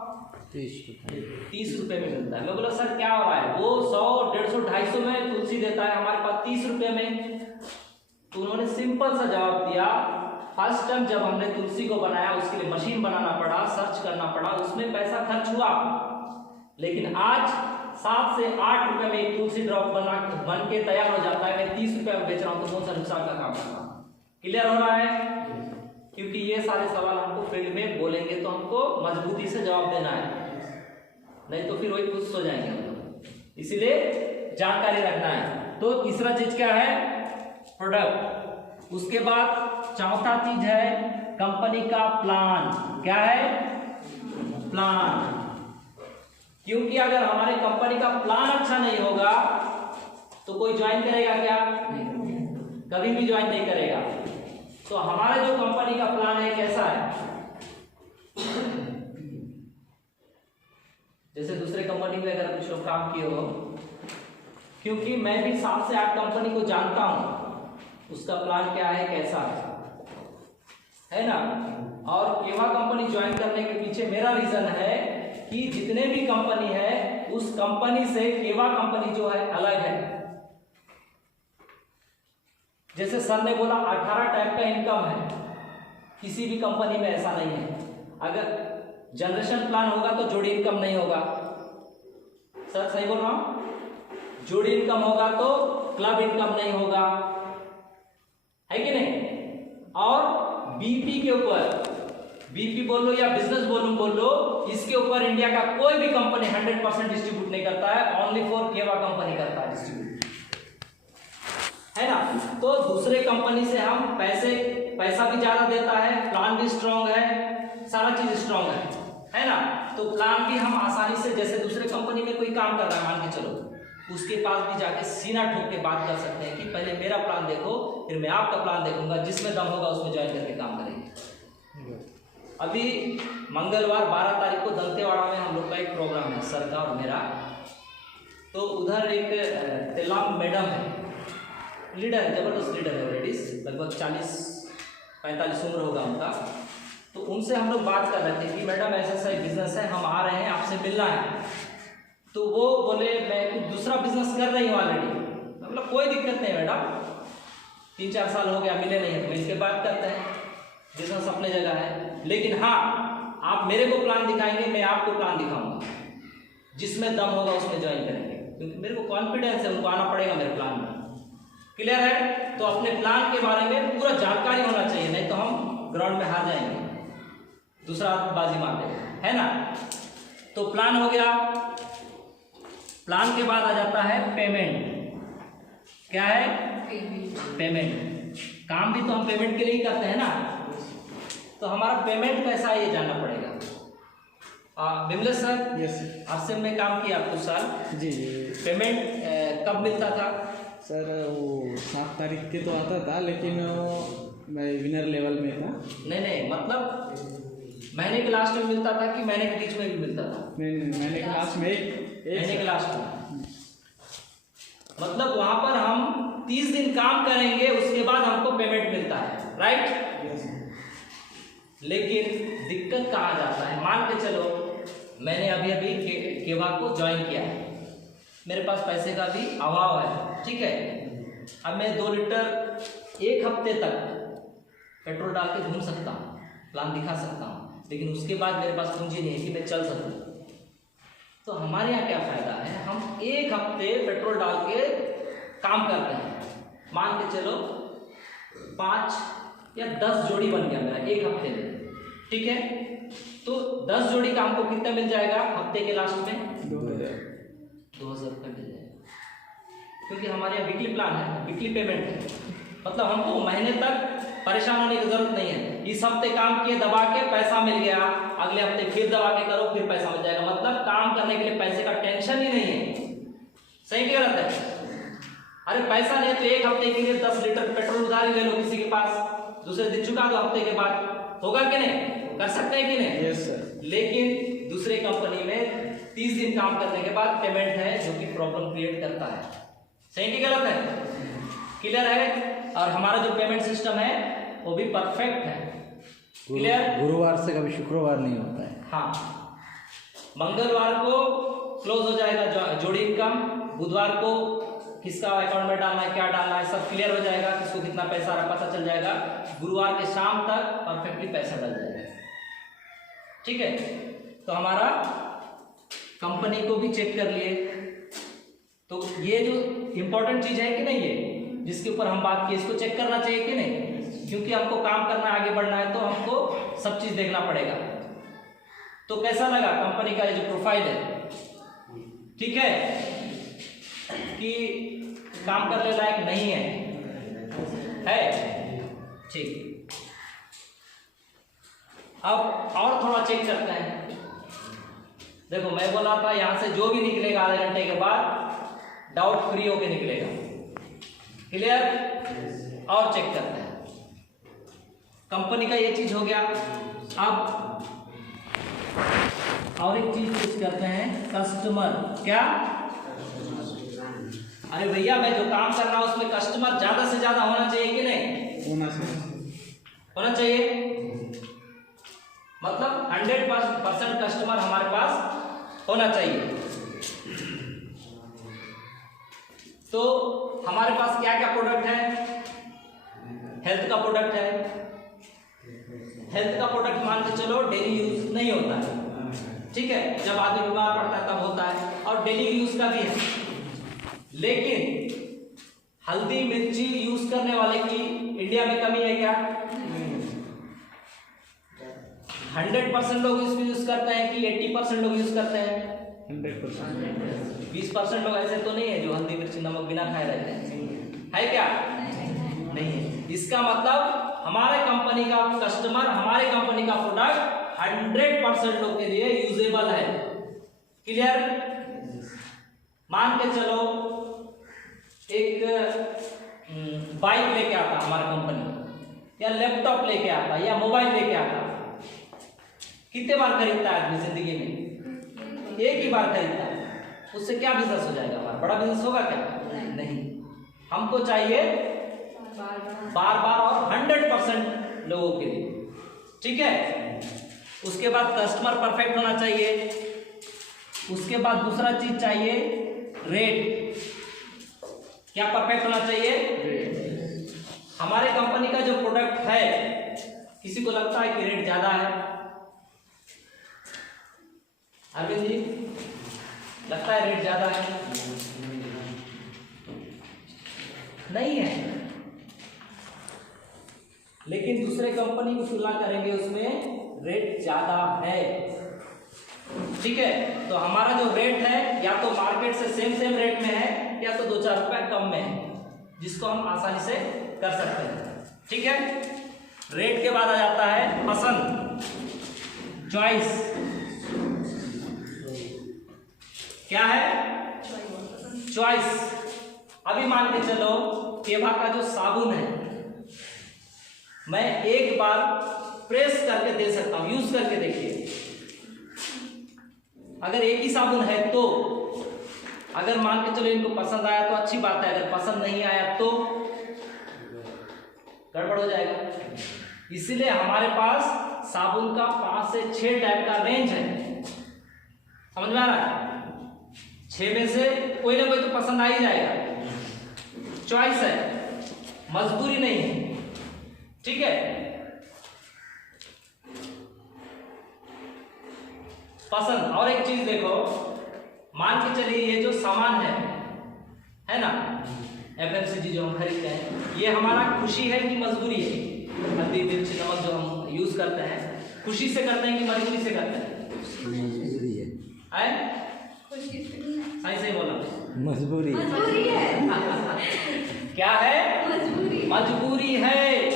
30 रुपए में मिलता है। मैं बोला सर क्या हो रहा है? वो 100, 150, 250 में तुलसी देता है, हमारे पास 30 रुपए में। तो उन्होंने सिंपल सा जवाब दिया, फर्स्ट टाइम जब हमने तुलसी को बनाया उसके लिए मशीन बनाना पड़ा, सर्च करना पड़ा, उसमें पैसा खर्च हुआ। लेकिन आज 7 से 8 रुपए में एक तुलसी ड्रॉप बन के तैयार हो जाता है। मैं 30 रुपए में बेच रहा हूँ, तो कौन सा नुकसान का काम कर रहा हूँ? क्लियर हो रहा है? क्योंकि ये सारे सवाल हमको फील्ड में बोलेंगे तो हमको मजबूती से जवाब देना है, नहीं तो फिर वही खुश हो जाएंगे हम लोग। इसीलिए जानकारी रखना है। तो तीसरा चीज क्या है? प्रोडक्ट। उसके बाद चौथा चीज है कंपनी का प्लान। क्या है? प्लान। क्योंकि अगर हमारे कंपनी का प्लान अच्छा नहीं होगा तो कोई ज्वाइन करेगा क्या? कभी भी ज्वाइन नहीं करेगा। तो हमारा जो कंपनी का प्लान है कैसा है, जैसे दूसरे कंपनी में अगर कुछ लोग काम किए हो, क्योंकि मैं भी 7 से 8 कंपनी को जानता हूं, उसका प्लान क्या है, कैसा है ना। और केवा कंपनी ज्वाइन करने के पीछे मेरा रीजन है कि जितने भी कंपनी है उस कंपनी से केवा कंपनी जो है अलग है। जैसे सर ने बोला 18 टाइप का इनकम है, किसी भी कंपनी में ऐसा नहीं है। अगर जनरेशन प्लान होगा तो जोड़ी इनकम नहीं होगा। सर सही बोल रहा हूं? जोड़ी इनकम होगा तो क्लब इनकम नहीं होगा, है कि नहीं। और बीपी के ऊपर, बीपी बोल लो या बिजनेस वॉल्यूम बोल लो, इसके ऊपर इंडिया का कोई भी कंपनी 100% डिस्ट्रीब्यूट नहीं करता है, ओनली फॉर केवा कंपनी करता है डिस्ट्रीब्यूट, है ना। तो दूसरे कंपनी से हम पैसा भी ज्यादा देता है, प्लान भी स्ट्रांग है, सारा चीज स्ट्रांग है ना। तो प्लान भी हम आसानी से, जैसे दूसरे कंपनी में कोई काम कर रहा है मान के चलो, उसके पास भी जाके सीना ठोक के बात कर सकते हैं कि पहले मेरा प्लान देखो, फिर मैं आपका प्लान देखूंगा, जिसमें दम होगा उसमें ज्वाइन करके काम करेंगे। अभी मंगलवार 12 तारीख को दंतेवाड़ा में हम लोग का एक प्रोग्राम है, सर का और मेरा। तो उधर एक तेलाम मैडम है, लीडर है, जबरदस्त लीडर है, लेडीज, लगभग 40-45 उम्र होगा उनका। तो उनसे हम लोग बात कर रहे थे कि मैडम ऐसा ऐसा बिजनेस है, हम आ रहे हैं, आपसे मिलना है। तो वो बोले मैं कुछ दूसरा बिजनेस कर रही हूँ ऑलरेडी। मतलब कोई दिक्कत नहीं मैडम, 3-4 साल हो गया, मिले नहीं, मिल के बात करते हैं, बिजनेस अपने जगह है। लेकिन हाँ, आप मेरे को प्लान दिखाएंगे, मैं आपको प्लान दिखाऊंगा, जिसमें दम होगा उसमें ज्वाइन करेंगे, क्योंकि मेरे को कॉन्फिडेंस है, उनको आना पड़ेगा मेरे प्लान में। क्लियर है? तो अपने प्लान के बारे में पूरा जानकारी होना चाहिए, नहीं तो हम ग्राउंड में हार जाएंगे, दूसरा बाजी मार देंगे, है ना। तो प्लान हो गया। प्लान के बाद आ जाता है पेमेंट। क्या है? पेमेंट। काम भी तो हम पेमेंट के लिए ही करते हैं ना। तो हमारा पेमेंट कैसा है ये जानना पड़ेगा। विमलेश सर, यस आपसे मैं काम किया कुछ साल जी। पेमेंट कब मिलता था? सर वो 7 तारीख के तो आता था, लेकिन मैं विनर लेवल में था। नहीं, मतलब महीने के लास्ट में मिलता था कि महीने के बीच में भी मिलता था? मैंने क्लास में महीने के लास्ट में, मतलब वहां पर हम 30 दिन काम करेंगे, उसके बाद हमको पेमेंट मिलता है, राइट। लेकिन दिक्कत कहाँ जाता है, मान के चलो मैंने अभी केवा को ज्वाइन किया है, मेरे पास पैसे का भी अभाव है, ठीक है। अब मैं 2 लीटर 1 हफ्ते तक पेट्रोल डाल के घूम सकता हूँ, प्लान दिखा सकता हूँ, लेकिन उसके बाद मेरे पास पूंजी नहीं है कि मैं चल सकूँ। तो हमारे यहाँ क्या फ़ायदा है, हम 1 हफ्ते पेट्रोल डाल के काम करते हैं। मान के चलो 5 या 10 जोड़ी बन गया मेरा 1 हफ्ते में, ठीक है। तो 10 जोड़ी का हमको कितना मिल जाएगा हफ्ते के लास्ट में? 2000 रुपये मिल जाएगा, क्योंकि हमारे यहाँ वीकली प्लान है, वीकली पेमेंट है। मतलब हमको महीने तक परेशान होने की जरूरत नहीं है। इस हफ्ते काम किए, दबा के पैसा मिल गया, अगले हफ्ते फिर दबा के करो, फिर पैसा मिल जाएगा। मतलब काम करने के लिए पैसे का टेंशन ही नहीं है। सही क्या गलत है? अरे पैसा नहीं तो 1 हफ्ते के लिए 10 लीटर पेट्रोल उधार ले लो किसी के पास, दूसरे दिन चुका दो हफ्ते के बाद, होगा कि नहीं? कर सकते हैं कि नहीं? Yes sir. लेकिन दूसरे कंपनी में 30 दिन काम करने के बाद पेमेंट है, जो कि प्रॉब्लम क्रिएट करता है। सही कि गलत है? क्लियर है? और हमारा जो पेमेंट सिस्टम है वो भी परफेक्ट है। क्लियर? गुरुवार से कभी शुक्रवार नहीं होता है। हाँ, मंगलवार को क्लोज हो जाएगा जोड़ी इनकम, बुधवार को किसका अकाउंट में डालना है, क्या डालना है, सब क्लियर हो जाएगा, किसको कितना पैसा आ रहा है पता चल जाएगा। गुरुवार के शाम तक परफेक्टली पैसा डल जाएगा, ठीक है। तो हमारा कंपनी को भी चेक कर लिए। तो ये जो इंपॉर्टेंट चीज है कि नहीं, ये जिसके ऊपर हम बात किए, इसको चेक करना चाहिए कि नहीं, क्योंकि हमको काम करना है, आगे बढ़ना है, तो हमको सब चीज देखना पड़ेगा। तो कैसा लगा कंपनी का ये जो प्रोफाइल है? ठीक है कि काम करने लायक नहीं है? ठीक। अब और थोड़ा चेक करते हैं। देखो मैं बोला था यहाँ से जो भी निकलेगा आधे घंटे के बाद डाउट फ्री होके निकलेगा। क्लियर? और चेक करते हैं। कंपनी का ये चीज हो गया। अब और एक चीज कुछ करते हैं, कस्टमर। क्या? अरे भैया मैं जो काम कर रहा हूं उसमें कस्टमर ज्यादा से ज्यादा होना चाहिए कि नहीं? होना चाहिए। मतलब 100% कस्टमर हमारे पास होना चाहिए। तो हमारे पास क्या क्या प्रोडक्ट है? हेल्थ का प्रोडक्ट है। हेल्थ का प्रोडक्ट मान के चलो डेली यूज नहीं होता है, ठीक है, जब आदमी बीमार पड़ता है तब होता है, और डेली यूज का भी है। लेकिन हल्दी मिर्ची यूज करने वाले की इंडिया में कमी है क्या? 100% लोग इसको यूज करते हैं कि 80% लोग यूज करते हैं? 100%। 20% लोग ऐसे तो नहीं है जो हल्दी मिर्ची नमक बिना खाए रहते हैं, है क्या? नहीं है। इसका मतलब हमारे कंपनी का कस्टमर, हमारे कंपनी का प्रोडक्ट 100% लोग के लिए यूजेबल है। क्लियर? मान के चलो एक बाइक लेके आता हमारा कंपनी, या लैपटॉप लेके आता, या मोबाइल लेके आता, कितने बार खरीदता है आदमी जिंदगी में? एक ही बार खरीदता है। उससे क्या बिजनेस हो जाएगा? हमारा बड़ा बिजनेस होगा क्या? नहीं। हमको चाहिए बार बार और 100% लोगों के लिए, ठीक है। उसके बाद कस्टमर परफेक्ट होना चाहिए। उसके बाद दूसरा चीज चाहिए रेट। क्या परफेक्ट होना चाहिए? हमारे कंपनी का जो प्रोडक्ट है, किसी को लगता है कि रेट ज्यादा है? अरविंद जी, लगता है रेट ज्यादा है? नहीं है। लेकिन दूसरे कंपनी की तुलना करेंगे उसमें रेट ज्यादा है, ठीक है। तो हमारा जो रेट है या तो मार्केट से सेम रेट में है, या तो 2-4 रुपए कम में है, जिसको हम आसानी से कर सकते हैं, ठीक है। रेट के बाद आ जाता है पसंद, चॉइस। क्या है? चॉइस। अभी मान के चलो केवा का जो साबुन है, मैं एक बार प्रेस करके दे सकता हूं, यूज करके देखिए। अगर एक ही साबुन है तो, अगर मान के चलो इनको पसंद आया तो अच्छी बात है, अगर पसंद नहीं आया तो गड़बड़ हो जाएगा। इसीलिए हमारे पास साबुन का 5 से 6 टाइप का रेंज है। समझ में आ रहा है? 6 में से कोई ना कोई तो पसंद आ ही जाएगा। चॉइस है, मजबूरी नहीं है, ठीक है। पसंद। और एक चीज देखो, मान के चलिए ये जो सामान है ना, FMCG जो हम खरीदते हैं, ये हमारा खुशी है कि मजबूरी है? हल्दी मिर्च नमक जो हम यूज करते हैं, खुशी से करते हैं कि मजबूरी से करते हैं? मजबूरी है। सही सही बोला। मजबूरी है। क्या है? मजबूरी। मजबूरी है।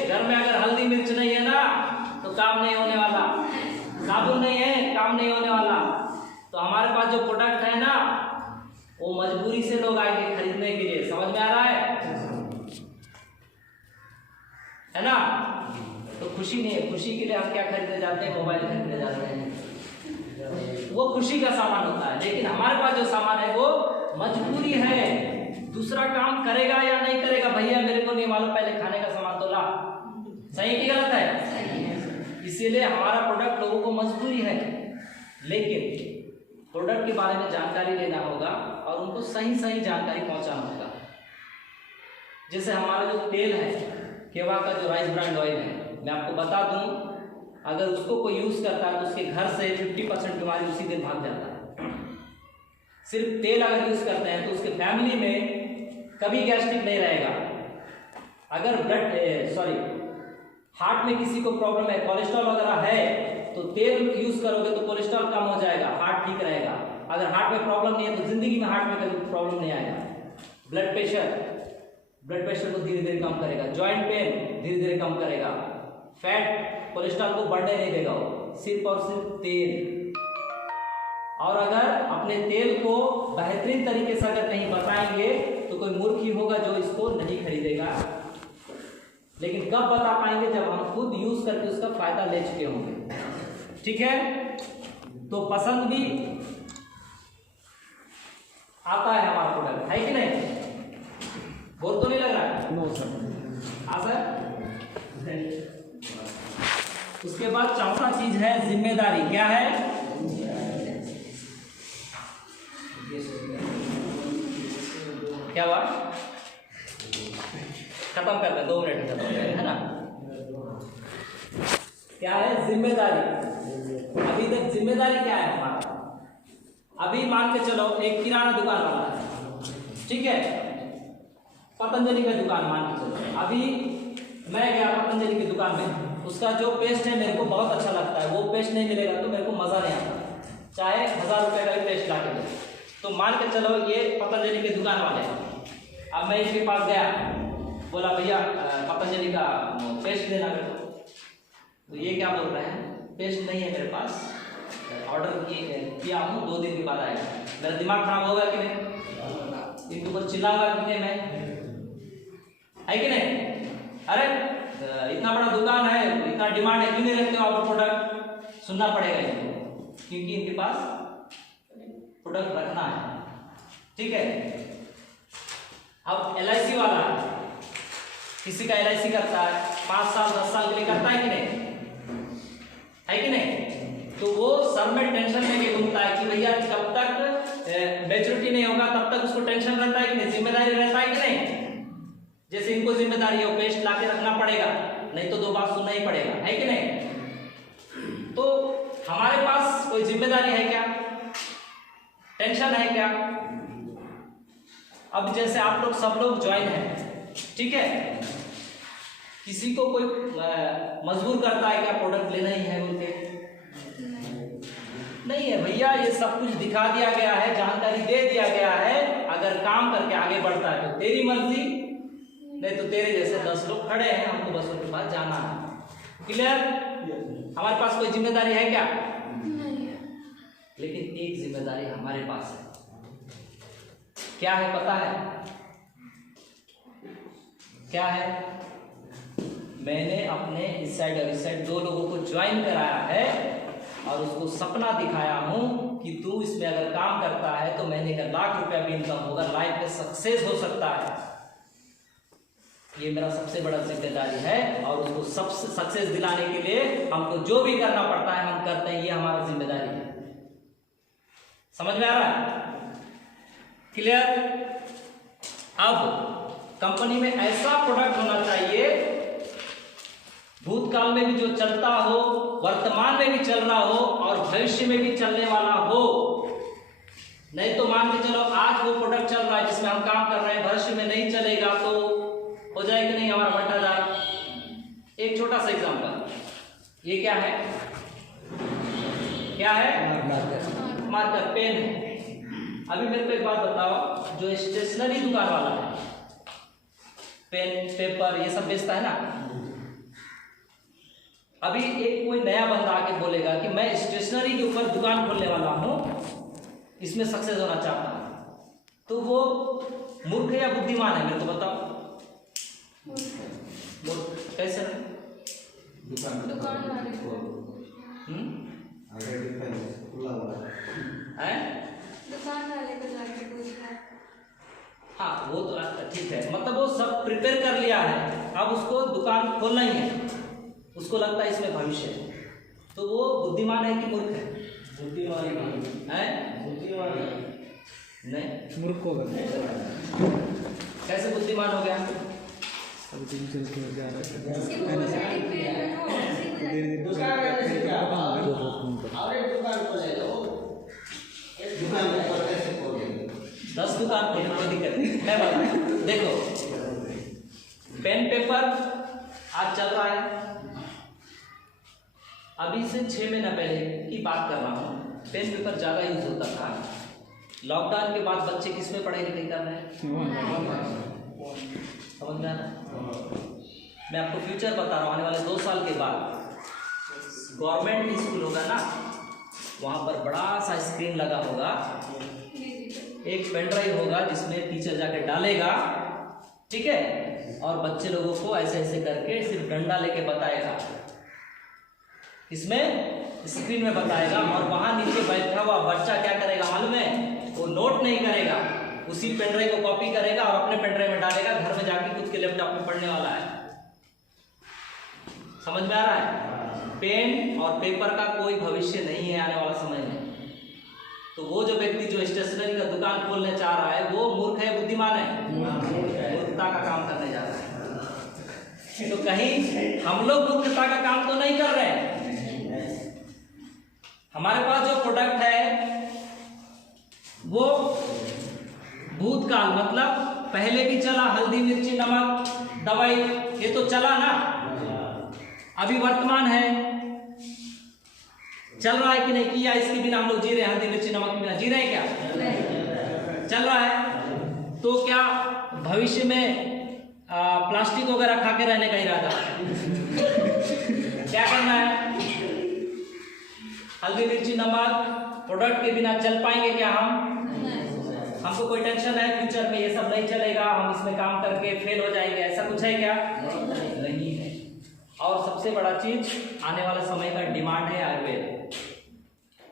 घर में अगर हल्दी मिर्च नहीं है ना तो काम नहीं होने वाला, साबुन नहीं है काम नहीं होने वाला। तो हमारे पास जो प्रोडक्ट है ना, वो मजबूरी से लोग आएंगे खरीदने के लिए। समझ में आ रहा है ना? तो खुशी नहीं है, खुशी के लिए हम क्या खरीदने जाते हैं? मोबाइल खरीदने जाते हैं, वो खुशी का सामान होता है। लेकिन हमारे पास जो सामान है वो मजबूरी है। दूसरा काम करेगा या नहीं करेगा, भैया मेरे को नहीं मालूम, पहले खाने का सामान तो ला। सही कि गलत है? इसीलिए हमारा प्रोडक्ट लोगों को मजबूरी है, लेकिन प्रोडक्ट के बारे में जानकारी लेना होगा और उनको सही जानकारी पहुंचाना होगा। जैसे हमारा जो तेल है, केवा का जो राइस ब्रांड ऑयल है, मैं आपको बता दूं, अगर उसको कोई यूज करता है तो उसके घर से 50% बीमारी उसी दिन भाग जाता है। सिर्फ तेल अगर यूज करते हैं तो उसके फैमिली में कभी गैस्ट्रिक नहीं रहेगा। अगर हार्ट में किसी को प्रॉब्लम है, कोलेस्ट्रॉल वगैरह है, तो तेल यूज करोगे तो कोलेस्ट्रॉल कम हो जाएगा, हार्ट ठीक रहेगा। अगर हार्ट में प्रॉब्लम नहीं है तो जिंदगी में हार्ट में कभी प्रॉब्लम नहीं आएगा। ब्लड प्रेशर को धीरे धीरे कम करेगा, जॉइंट पेन धीरे धीरे कम करेगा, फैट कोलेस्ट्रॉल को बढ़ने नहीं देगा, सिर्फ और सिर्फ तेल। और अगर अपने तेल को बेहतरीन तरीके से अगर कहीं बताएंगे तो कोई मूर्ख ही होगा जो इसको नहीं खरीदेगा। लेकिन कब बता पाएंगे? जब हम खुद यूज करके उसका फायदा ले चुके होंगे। ठीक है, तो पसंद भी आता है हमारा प्रोडक्ट, है कि नहीं? बोर तो नहीं लग रहा है? No sir. हाँ सर। उसके बाद चौथा चीज है जिम्मेदारी। क्या है? क्या बात? खत्म करते हैं, 2 मिनट में खत्म करते हैं, है ना? क्या है? जिम्मेदारी। अभी तक जिम्मेदारी क्या है हमारा? अभी मान के चलो एक किराना दुकान वाला है, ठीक है, पतंजलि का दुकान मान के चलो। अभी मैं गया पतंजलि की दुकान में, उसका जो पेस्ट है मेरे को बहुत अच्छा लगता है, वो पेस्ट नहीं मिलेगा तो मेरे को मजा नहीं आता, चाहे 1000 रुपये का भी पेस्ट ला के दो। तो मान के चलो ये पतंजलि के दुकान वाले हैं। अब मैं इनके पास गया, बोला भैया पतंजलि का पेस्ट देना मेरे को। तो ये क्या बोल रहे हैं? पेस्ट नहीं है मेरे पास, ऑर्डर किया हूँ, 2 दिन के बाद आएगा। मेरा दिमाग खराब होगा कि नहीं? इनके ऊपर चिल्लाऊंगा कि नहीं मैं? है कि नहीं? अरे इतना बड़ा दुकान है, इतना डिमांड है, क्यों नहीं रखते हो आप प्रोडक्ट? सुनना पड़ेगा इनको, क्योंकि इनके पास प्रोडक्ट रखना है। ठीक है। अब LIC वाला है, किसी का LIC करता है, 5 साल 10 साल के लिए करता है कि नहीं? है कि नहीं? तो वो सर में टेंशन लेके घूमता है कि भैया जब तक मैच्योरिटी नहीं होगा तब तक उसको टेंशन रहता है कि नहीं, जिम्मेदारी रहता है कि नहीं? जैसे इनको जिम्मेदारी है, पेस्ट लाके रखना पड़ेगा, नहीं तो 2 बात सुनना ही पड़ेगा, है कि नहीं? तो हमारे पास कोई जिम्मेदारी है क्या? टेंशन है क्या? अब जैसे आप लोग सब लोग ज्वाइन हैं, ठीक है, किसी को कोई मजबूर करता है क्या प्रोडक्ट लेना ही है बोल के? नहीं है भैया, ये सब कुछ दिखा दिया गया है, जानकारी दे दिया गया है। अगर काम करके आगे बढ़ता है तो तेरी मर्जी, नहीं तो तेरे जैसे 10 लोग खड़े हैं, हमको बस उनके पास जाना है। क्लियर? हमारे पास कोई जिम्मेदारी है क्या? नहीं है। लेकिन एक जिम्मेदारी हमारे पास है। क्या है पता है? क्या है? मैंने अपने इस साइड और इस साइड 2 लोगों को ज्वाइन कराया है और उसको सपना दिखाया हूं कि तू इसमें अगर काम करता है तो महीने का 1 लाख रुपया भी इनकम होगा, लाइफ में सक्सेस हो सकता है। ये मेरा सबसे बड़ा जिम्मेदारी है और उसको सबसे सक्सेस दिलाने के लिए हमको जो भी करना पड़ता है हम करते हैं, ये हमारा जिम्मेदारी है। समझ में आ रहा है? क्लियर? अब कंपनी में ऐसा प्रोडक्ट होना चाहिए भूतकाल में भी जो चलता हो, वर्तमान में भी चल रहा हो और भविष्य में भी चलने वाला हो। नहीं तो मान के चलो आज वो प्रोडक्ट चल रहा है जिसमें हम काम कर रहे हैं, भविष्य में नहीं चलेगा तो हो जाएगा नहीं हमारा भट्टाचार। एक छोटा सा एग्जांपल, ये क्या है? क्या है? मार्कर, पेन है। अभी मेरे को एक बात बताओ, जो स्टेशनरी दुकान वाला है, पेन पेपर ये सब बेचता है ना, अभी एक कोई नया बंदा आके बोलेगा कि मैं स्टेशनरी के ऊपर दुकान खोलने वाला हूं, इसमें सक्सेस होना चाहता हूं, तो वो मूर्ख है या बुद्धिमान है? मेरे को बताओ। कैसे? दुकान वाले को दुकान वाले को जाके पूछना। हाँ वो तो ठीक है, मतलब वो सब प्रिपेयर कर लिया है, अब उसको दुकान खोलना ही है, उसको लगता है इसमें भविष्य है, तो वो बुद्धिमान है कि मूर्ख है? बुद्धिमान है। बुद्धिमान नहीं, मूर्ख होगा। कैसे बुद्धिमान हो गया? दस दुकान खोलने कोई दिक्कत नहीं, मैं बताऊं। देखो, पेन पेपर आज चल रहा है, अभी से 6 महीना पहले की बात कर रहा हूँ, पेन पेपर ज़्यादा यूज होता था। लॉकडाउन के बाद बच्चे किस में पढ़ाई लिखाई कर रहे हैं? समझ में आ रहा? मैं आपको फ्यूचर बता रहा हूँ, आने वाले 2 साल के बाद गवर्नमेंट स्कूल होगा ना, वहाँ पर बड़ा सा स्क्रीन लगा होगा, एक पेन ड्राइव होगा जिसमें टीचर जाके डालेगा, ठीक है, और बच्चे लोगों को ऐसे ऐसे करके सिर्फ डंडा लेके बताएगा, इसमें स्क्रीन में बताएगा, और वहाँ नीचे बैठा हुआ बच्चा क्या करेगा मालूम है? वो नोट नहीं करेगा, उसी पेन ड्राइव को कॉपी करेगा और अपने पेन ड्राइव में डालेगा, घर में जाके खुद के लैपटॉप में पढ़ने वाला है। समझ में आ रहा है? पेन और पेपर का कोई भविष्य नहीं है आने वाला समय में। तो वो जो व्यक्ति जो स्टेशनरी का दुकान खोलने चाह रहा है वो मूर्ख है, बुद्धिमान है? मूर्खता का काम करने जा रहा है। तो कहीं हम लोग मूर्खता का काम तो नहीं कर रहे हैं। हमारे पास जो प्रोडक्ट है वो भूतकाल, मतलब पहले भी चला, हल्दी मिर्ची नमक दवाई, ये तो चला ना, अभी वर्तमान है, चल रहा है कि नहीं? किया इसके बिना हम लोग जी रहे हैं, हल्दी मिर्ची नमक के बिना जी रहे हैं क्या? चल रहा है। तो क्या भविष्य में प्लास्टिक वगैरह खा के रहने का इरादा? क्या करना है? हल्दी मिर्ची नमक प्रोडक्ट के बिना चल पाएंगे क्या हम? हमको कोई टेंशन है फ्यूचर में ये सब नहीं चलेगा, हम इसमें काम करके फेल हो जाएंगे, ऐसा कुछ है क्या? नहीं है। और सबसे बड़ा चीज आने वाला समय का डिमांड है आयुर्वेद।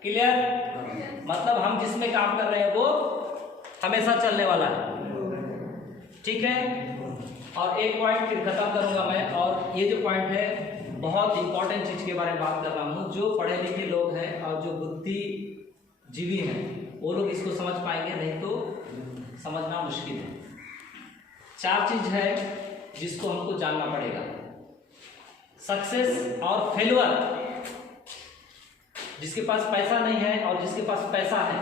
क्लियर? मतलब हम जिसमें काम कर रहे हैं वो हमेशा चलने वाला है, ठीक है। और एक पॉइंट फिर खत्म करूंगा मैं, और ये जो पॉइंट है बहुत इंपॉर्टेंट चीज के बारे में बात कर रहा हूँ। जो पढ़े लिखे लोग हैं और जो बुद्धिजीवी हैं वो लोग इसको समझ पाएंगे, नहीं तो समझना मुश्किल है। 4 चीज है जिसको हमको जानना पड़ेगा, सक्सेस और फेलुअर। जिसके पास पैसा नहीं है और जिसके पास पैसा है,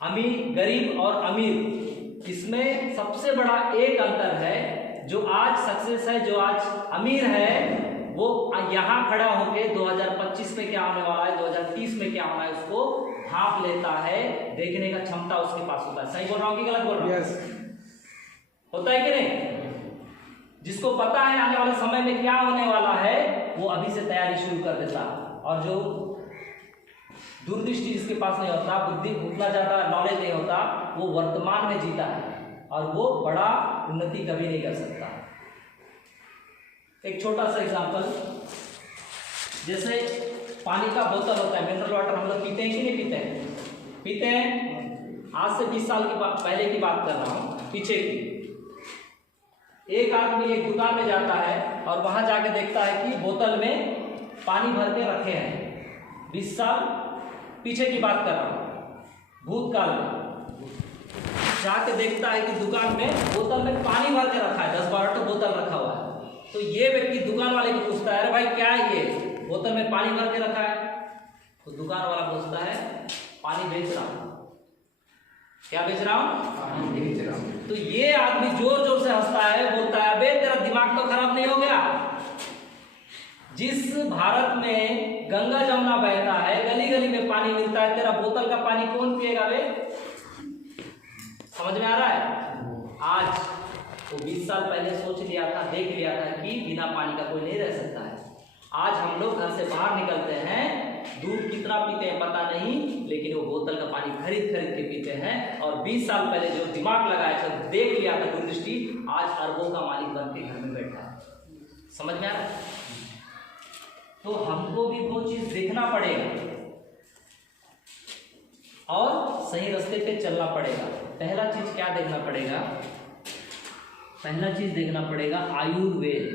अमीर, गरीब और अमीर, इसमें सबसे बड़ा एक अंतर है। जो आज सक्सेस है, जो आज अमीर है, वो यहां खड़ा होकर 2025 में क्या होने वाला है, 2030 में क्या होना है, उसको भाप लेता है, देखने का क्षमता उसके पास होता है। सही बोल रहा हूं कि गलत बोल रहा हूं? होता है कि नहीं? जिसको पता है आने वाले समय में क्या होने वाला है, वो अभी से तैयारी शुरू कर देता है। और जो दूरदृष्टि जिसके पास नहीं होता, बुद्धि उतना ज्यादा नॉलेज नहीं होता, वो वर्तमान में जीता है और वो बड़ा उन्नति कभी नहीं कर सकता। एक छोटा सा एग्जांपल, जैसे पानी का बोतल होता है, मिनरल वाटर हम लोग पीते हैं कि नहीं पीते हैं? पीते हैं। आज से 20 साल की पहले की बात कर रहा हूं, पीछे की। एक आदमी एक दुकान में जाता है और वहां जाके देखता है कि बोतल में पानी भर के रखे हैं। 20 साल पीछे की बात कर रहा हूं, भूतकाल में। जाके देखता है कि दुकान में बोतल में पानी भर के रखा है, 10-12 तो बोतल रखा हुआ है। तो ये व्यक्ति दुकान वाले को पूछता है, अरे भाई क्या है ये, बोतल में पानी भर के रखा है? तो दुकान वाला पूछता है, पानी बेच रहा हूं। क्या बेच रहा हूं? पानी बेच रहा हूं। तो ये आदमी जोर जोर से हंसता है, बोलता है, अबे तेरा दिमाग तो खराब नहीं हो गया? जिस भारत में गंगा जमुना बहता है, गली गली में पानी मिलता है, तेरा बोतल का पानी कौन पिएगा बे? समझ में आ रहा है? आज वो 20 साल पहले सोच लिया था, देख लिया था कि बिना पानी का कोई नहीं रह सकता है। आज हम लोग घर से बाहर निकलते हैं, दूध कितना पीते हैं पता नहीं, लेकिन वो बोतल का पानी खरीद खरीद के पीते हैं। और 20 साल पहले जो दिमाग लगाया था, देख लिया था दूरदृष्टि, आज अरबों का मालिक बन के घर में बैठा है। समझ में आ रहा है? तो हमको भी वो चीज देखना पड़ेगा और सही रास्ते पे चलना पड़ेगा। पहला चीज क्या देखना पड़ेगा? पहला चीज देखना पड़ेगा आयुर्वेद।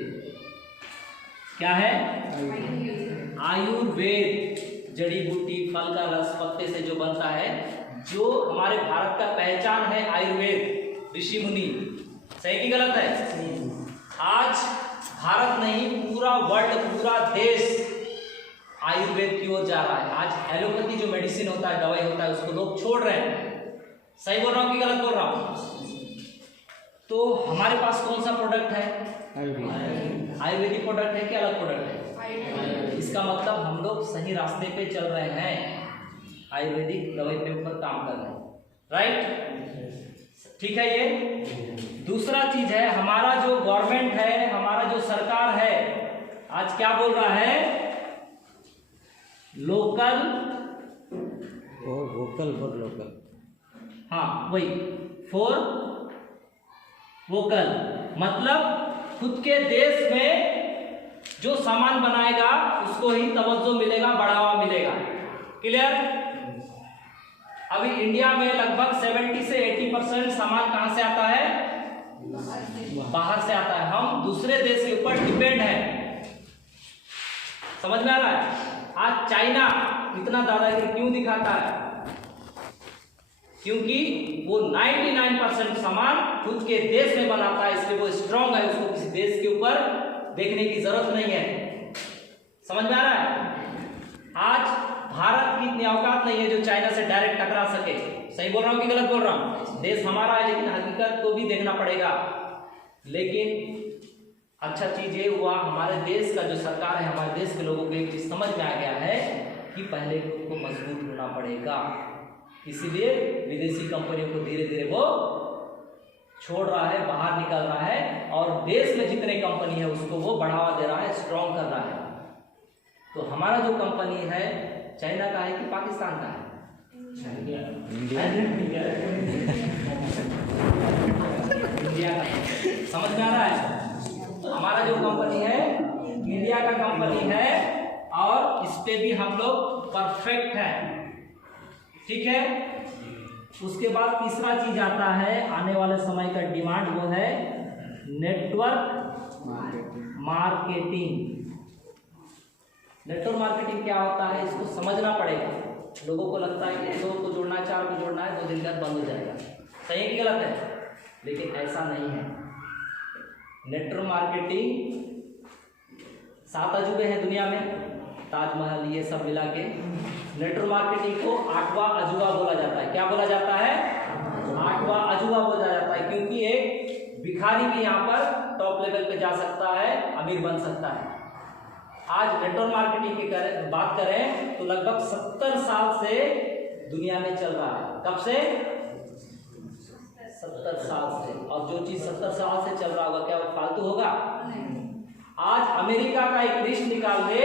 क्या है? आयुर्वेद जड़ी बूटी, फल का रस, पत्ते से जो बनता है, जो हमारे भारत का पहचान है आयुर्वेद, ऋषि मुनि। सही की गलत है? आज भारत नहीं, पूरा वर्ल्ड, पूरा देश आयुर्वेद की ओर जा रहा है। आज एलोपैथी जो मेडिसिन होता है, दवाई होता है, उसको लोग छोड़ रहे हैं। सही बोल रहा हूँ कि गलत बोल रहा हूँ? तो हमारे पास कौन सा प्रोडक्ट है? आयुर्वेदिक प्रोडक्ट है कि अलग प्रोडक्ट है? इसका मतलब हम लोग सही रास्ते पे चल रहे हैं, आयुर्वेदिक दवाई पे ऊपर काम कर रहे हैं। राइट? ठीक है। ये दूसरा चीज है, हमारा जो गवर्नमेंट है, हमारा जो सरकार है, आज क्या बोल रहा है? लोकल वो वोकल फॉर लोकल। हाँ वही, फॉर वोकल मतलब खुद के देश में जो सामान बनाएगा उसको ही तवज्जो मिलेगा, बढ़ावा मिलेगा। क्लियर? अभी इंडिया में लगभग 70 से 80% सामान कहां से आता है? बाहर से आता है। हम दूसरे देश के ऊपर डिपेंड है। समझ में आ रहा है? आज चाइना इतना दादागिरी क्यों दिखाता है? क्योंकि वो 99% सामान खुद के देश में बनाता है, इसलिए वो स्ट्रांग है, उसको किसी देश के ऊपर देखने की जरूरत नहीं है। समझ में आ रहा है? आज भारत की इतनी औकात नहीं है जो चाइना से डायरेक्ट टकरा सके। सही बोल रहा हूं कि गलत बोल रहा हूं? देश हमारा है लेकिन हकीकत को भी देखना पड़ेगा। लेकिन अच्छा चीज ये हुआ, हमारे देश का जो सरकार है, हमारे देश के लोगों को एक चीज समझ में आ गया है कि पहले खुद को मजबूत होना पड़ेगा। इसीलिए विदेशी कंपनियों को धीरे धीरे वो छोड़ रहा है, बाहर निकल रहा है, और देश में जितने कंपनी है उसको वो बढ़ावा दे रहा है, स्ट्रॉन्ग कर रहा है। तो हमारा जो कंपनी है चाइना का है कि पाकिस्तान का है? इंडिया का। समझ में आ रहा है? तो हमारा जो कंपनी है इंडिया का कंपनी है और इस पे भी हम लोग परफेक्ट हैं। ठीक है? उसके बाद तीसरा चीज आता है आने वाले समय का डिमांड, वो है नेटवर्क मार्केटिंग। नेटवर्क मार्केटिंग क्या होता है इसको समझना पड़ेगा। लोगों को लगता है कि 2 को जोड़ना है, 4 को जोड़ना है, 2 दिन बाद बंद हो जाएगा। सही है कि गलत है? लेकिन ऐसा नहीं है। नेटवर्क मार्केटिंग 7 अजूबे हैं दुनिया में, ताजमहल ये सब मिला के। नेटवर्क मार्केटिंग को 8वां अजूबा बोला जाता है। क्या बोला जाता है? 8वां अजूबा बोला जाता है, क्योंकि एक भिखारी भी यहाँ पर टॉप लेवल पे जा सकता है, अमीर बन सकता है। आज नेटवर्क मार्केटिंग की बात करें तो लगभग 70 साल से दुनिया में चल रहा है। कब से? 70 साल से। और जो चीज 70 साल से चल रहा होगा क्या वो फालतू होगा? आज अमेरिका का एक लिस्ट निकाल दे,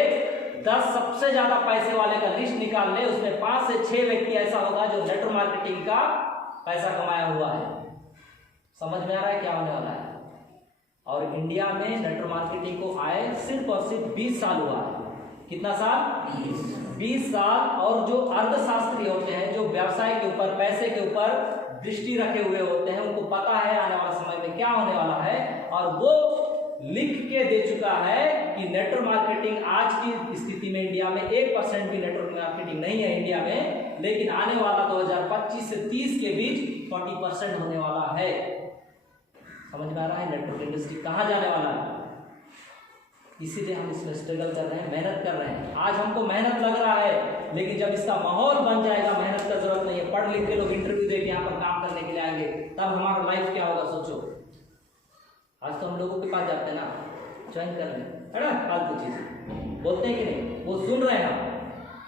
10 सबसे ज्यादा पैसे वाले का लिस्ट निकाल ले, उसमें 5 से 6 व्यक्ति ऐसा होगा जो नेटवर्क मार्केटिंग का पैसा कमाया हुआ है। समझ में आ रहा है क्या होने वाला है? और इंडिया में नेटवर्क मार्केटिंग को आए सिर्फ और सिर्फ 20 साल हुआ है। कितना साल? 20 साल। और जो अर्थशास्त्री होते हैं, जो व्यवसाय के ऊपर, पैसे के ऊपर दृष्टि रखे हुए होते हैं, उनको पता है आने वाला समय में क्या होने वाला है, और वो लिख के दे चुका है कि नेटवर्क मार्केटिंग आज की स्थिति में इंडिया में 1% भी नेटवर्क मार्केटिंग नहीं है इंडिया में, लेकिन आने वाला 2025 से 30 के बीच 40% होने वाला है। समझ में आ रहा है नेटवर्क इंडस्ट्री कहाँ जाने वाला है? इसीलिए हम इसमें स्ट्रगल कर रहे हैं, मेहनत कर रहे हैं। आज हमको मेहनत लग रहा है, लेकिन जब इसका माहौल बन जाएगा, मेहनत का जरूरत नहीं है, पढ़ लिख के लोग इंटरव्यू दे के यहाँ पर काम करने के लिए आएंगे, तब हमारा लाइफ क्या होगा सोचो। आज तो हम लोगों के पास जाते हैं ना, ज्वाइन कर लें, है ना, फालतू चीज बोलते हैं कि नहीं, वो सुन रहे हैं।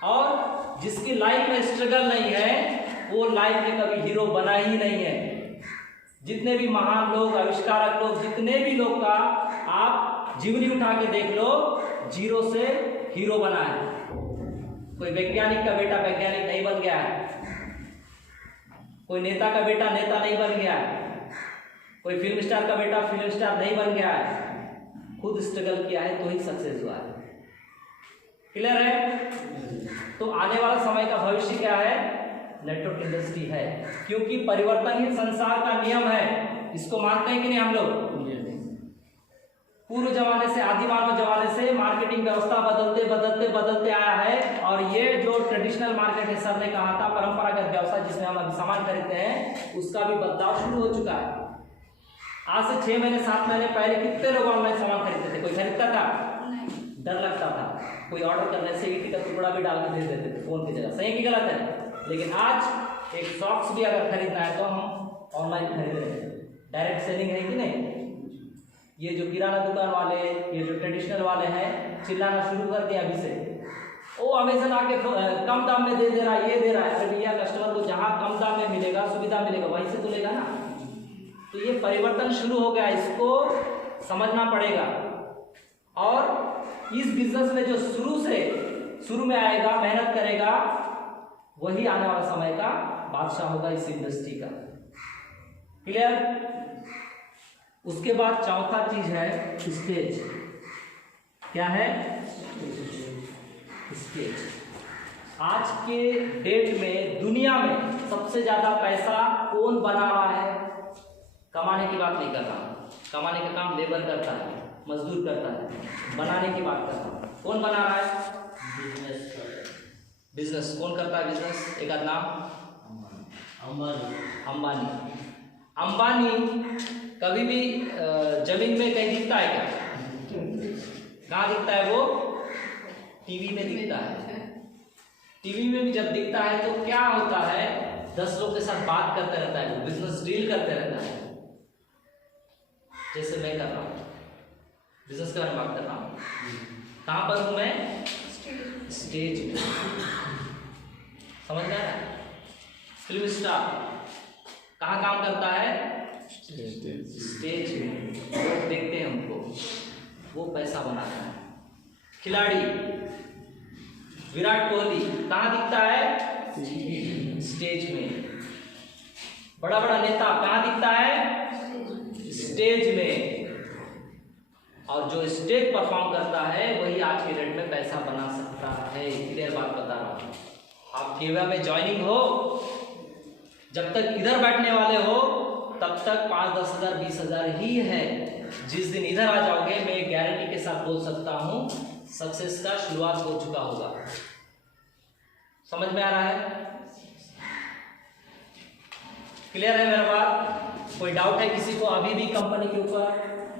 और जिसकी लाइफ में स्ट्रगल नहीं है वो लाइफ में कभी हीरो बना ही नहीं है। जितने भी महान लोग, आविष्कारक लोग, जितने भी लोग का आप जीवनी उठा के देख लो, 0 से हीरो बना है। कोई वैज्ञानिक का बेटा वैज्ञानिक नहीं बन गया है, कोई नेता का बेटा नेता नहीं बन गया है, कोई फिल्म स्टार का बेटा फिल्म स्टार नहीं बन गया है। खुद स्ट्रगल किया है तो ही सक्सेस हुआ है। क्लियर है? तो आने वाला समय का भविष्य क्या है? नेटवर्क इंडस्ट्री है, क्योंकि परिवर्तन ही संसार का नियम है। इसको मानते हैं कि नहीं हम लोग? पूर्व जमाने से, आदि मानव जमाने से मार्केटिंग व्यवस्था बदलते बदलते बदलते आया है, और ये जो ट्रेडिशनल मार्केट है, सर ने कहा था परंपरागत व्यवसाय जिसमें हम अभी सामान खरीदते हैं, उसका भी बदलाव शुरू हो चुका है। आज से 6 महीने 7 महीने पहले कितने लोग ऑनलाइन सामान खरीदते थे? कोई खरीदता था? डर लगता था। कोई ऑर्डर करने से ईंट का टुकड़ा भी डाल के दे देते थे फोन की जगह। सही कि गलत है? लेकिन आज एक सॉक्स भी अगर खरीदना है तो हम ऑनलाइन खरीद रहे हैं। डायरेक्ट सेलिंग है कि नहीं? ये जो किराना दुकान वाले, ये जो ट्रेडिशनल वाले हैं, चिल्लाना शुरू कर दिया अभी से, ओ अमेज़न आके कम दाम में दे रहा है, ये दे रहा है। अरे भैया, कस्टमर को जहाँ कम दाम में मिलेगा, सुविधा मिलेगा, वहीं से तो लेगा ना। तो ये परिवर्तन शुरू हो गया, इसको समझना पड़ेगा। और इस बिजनेस में जो शुरू में आएगा, मेहनत करेगा, वही आने वाला समय का बादशाह होगा इस इंडस्ट्री का। क्लियर? उसके बाद चौथा चीज है स्टेज। क्या है? स्टेज। आज के डेट में दुनिया में सबसे ज्यादा पैसा कौन बना रहा है? कमाने की बात नहीं कर रहा, कमाने का काम लेबर करता है, मजदूर करता है, बनाने की बात कर रहा हूं। कौन बना रहा है? बिजनेस। कौन करता है बिजनेस? एक आध नाम? अंबानी। अंबानी कभी भी जमीन में कहीं दिखता है क्या? कहाँ दिखता है वो? टीवी में दिखता है। टीवी में भी जब दिखता है तो क्या होता है, 10 लोग के साथ बात करते रहता है, वो बिजनेस डील करते रहता है, जैसे मैं कर रहा हूँ, बिजनेस के बारे में बात कर रहा हूँ। कहाँ पर हूँ मैं? स्टेज में। समझ में आ रहा है? फिल्म स्टार कहाँ काम करता है? स्टेज में। लोग देखते हैं उनको, वो पैसा बनाता है। खिलाड़ी विराट कोहली कहाँ दिखता है? स्टेज में। बड़ा बड़ा नेता कहाँ दिखता है? स्टेज में। और जो स्टेज परफॉर्म करता है वही आज के डेट में पैसा बना सकता है। क्लियर बात बता रहा हूँ। आप केवा में ज्वाइनिंग हो, जब तक इधर बैठने वाले हो तब तक 5-10 हज़ार 20 हज़ार ही है। जिस दिन इधर आ जाओगे, मैं गारंटी के साथ बोल सकता हूँ सक्सेस का शुरुआत हो चुका होगा। समझ में आ रहा है? क्लियर है मेरा बात? कोई डाउट है किसी को अभी भी कंपनी के ऊपर?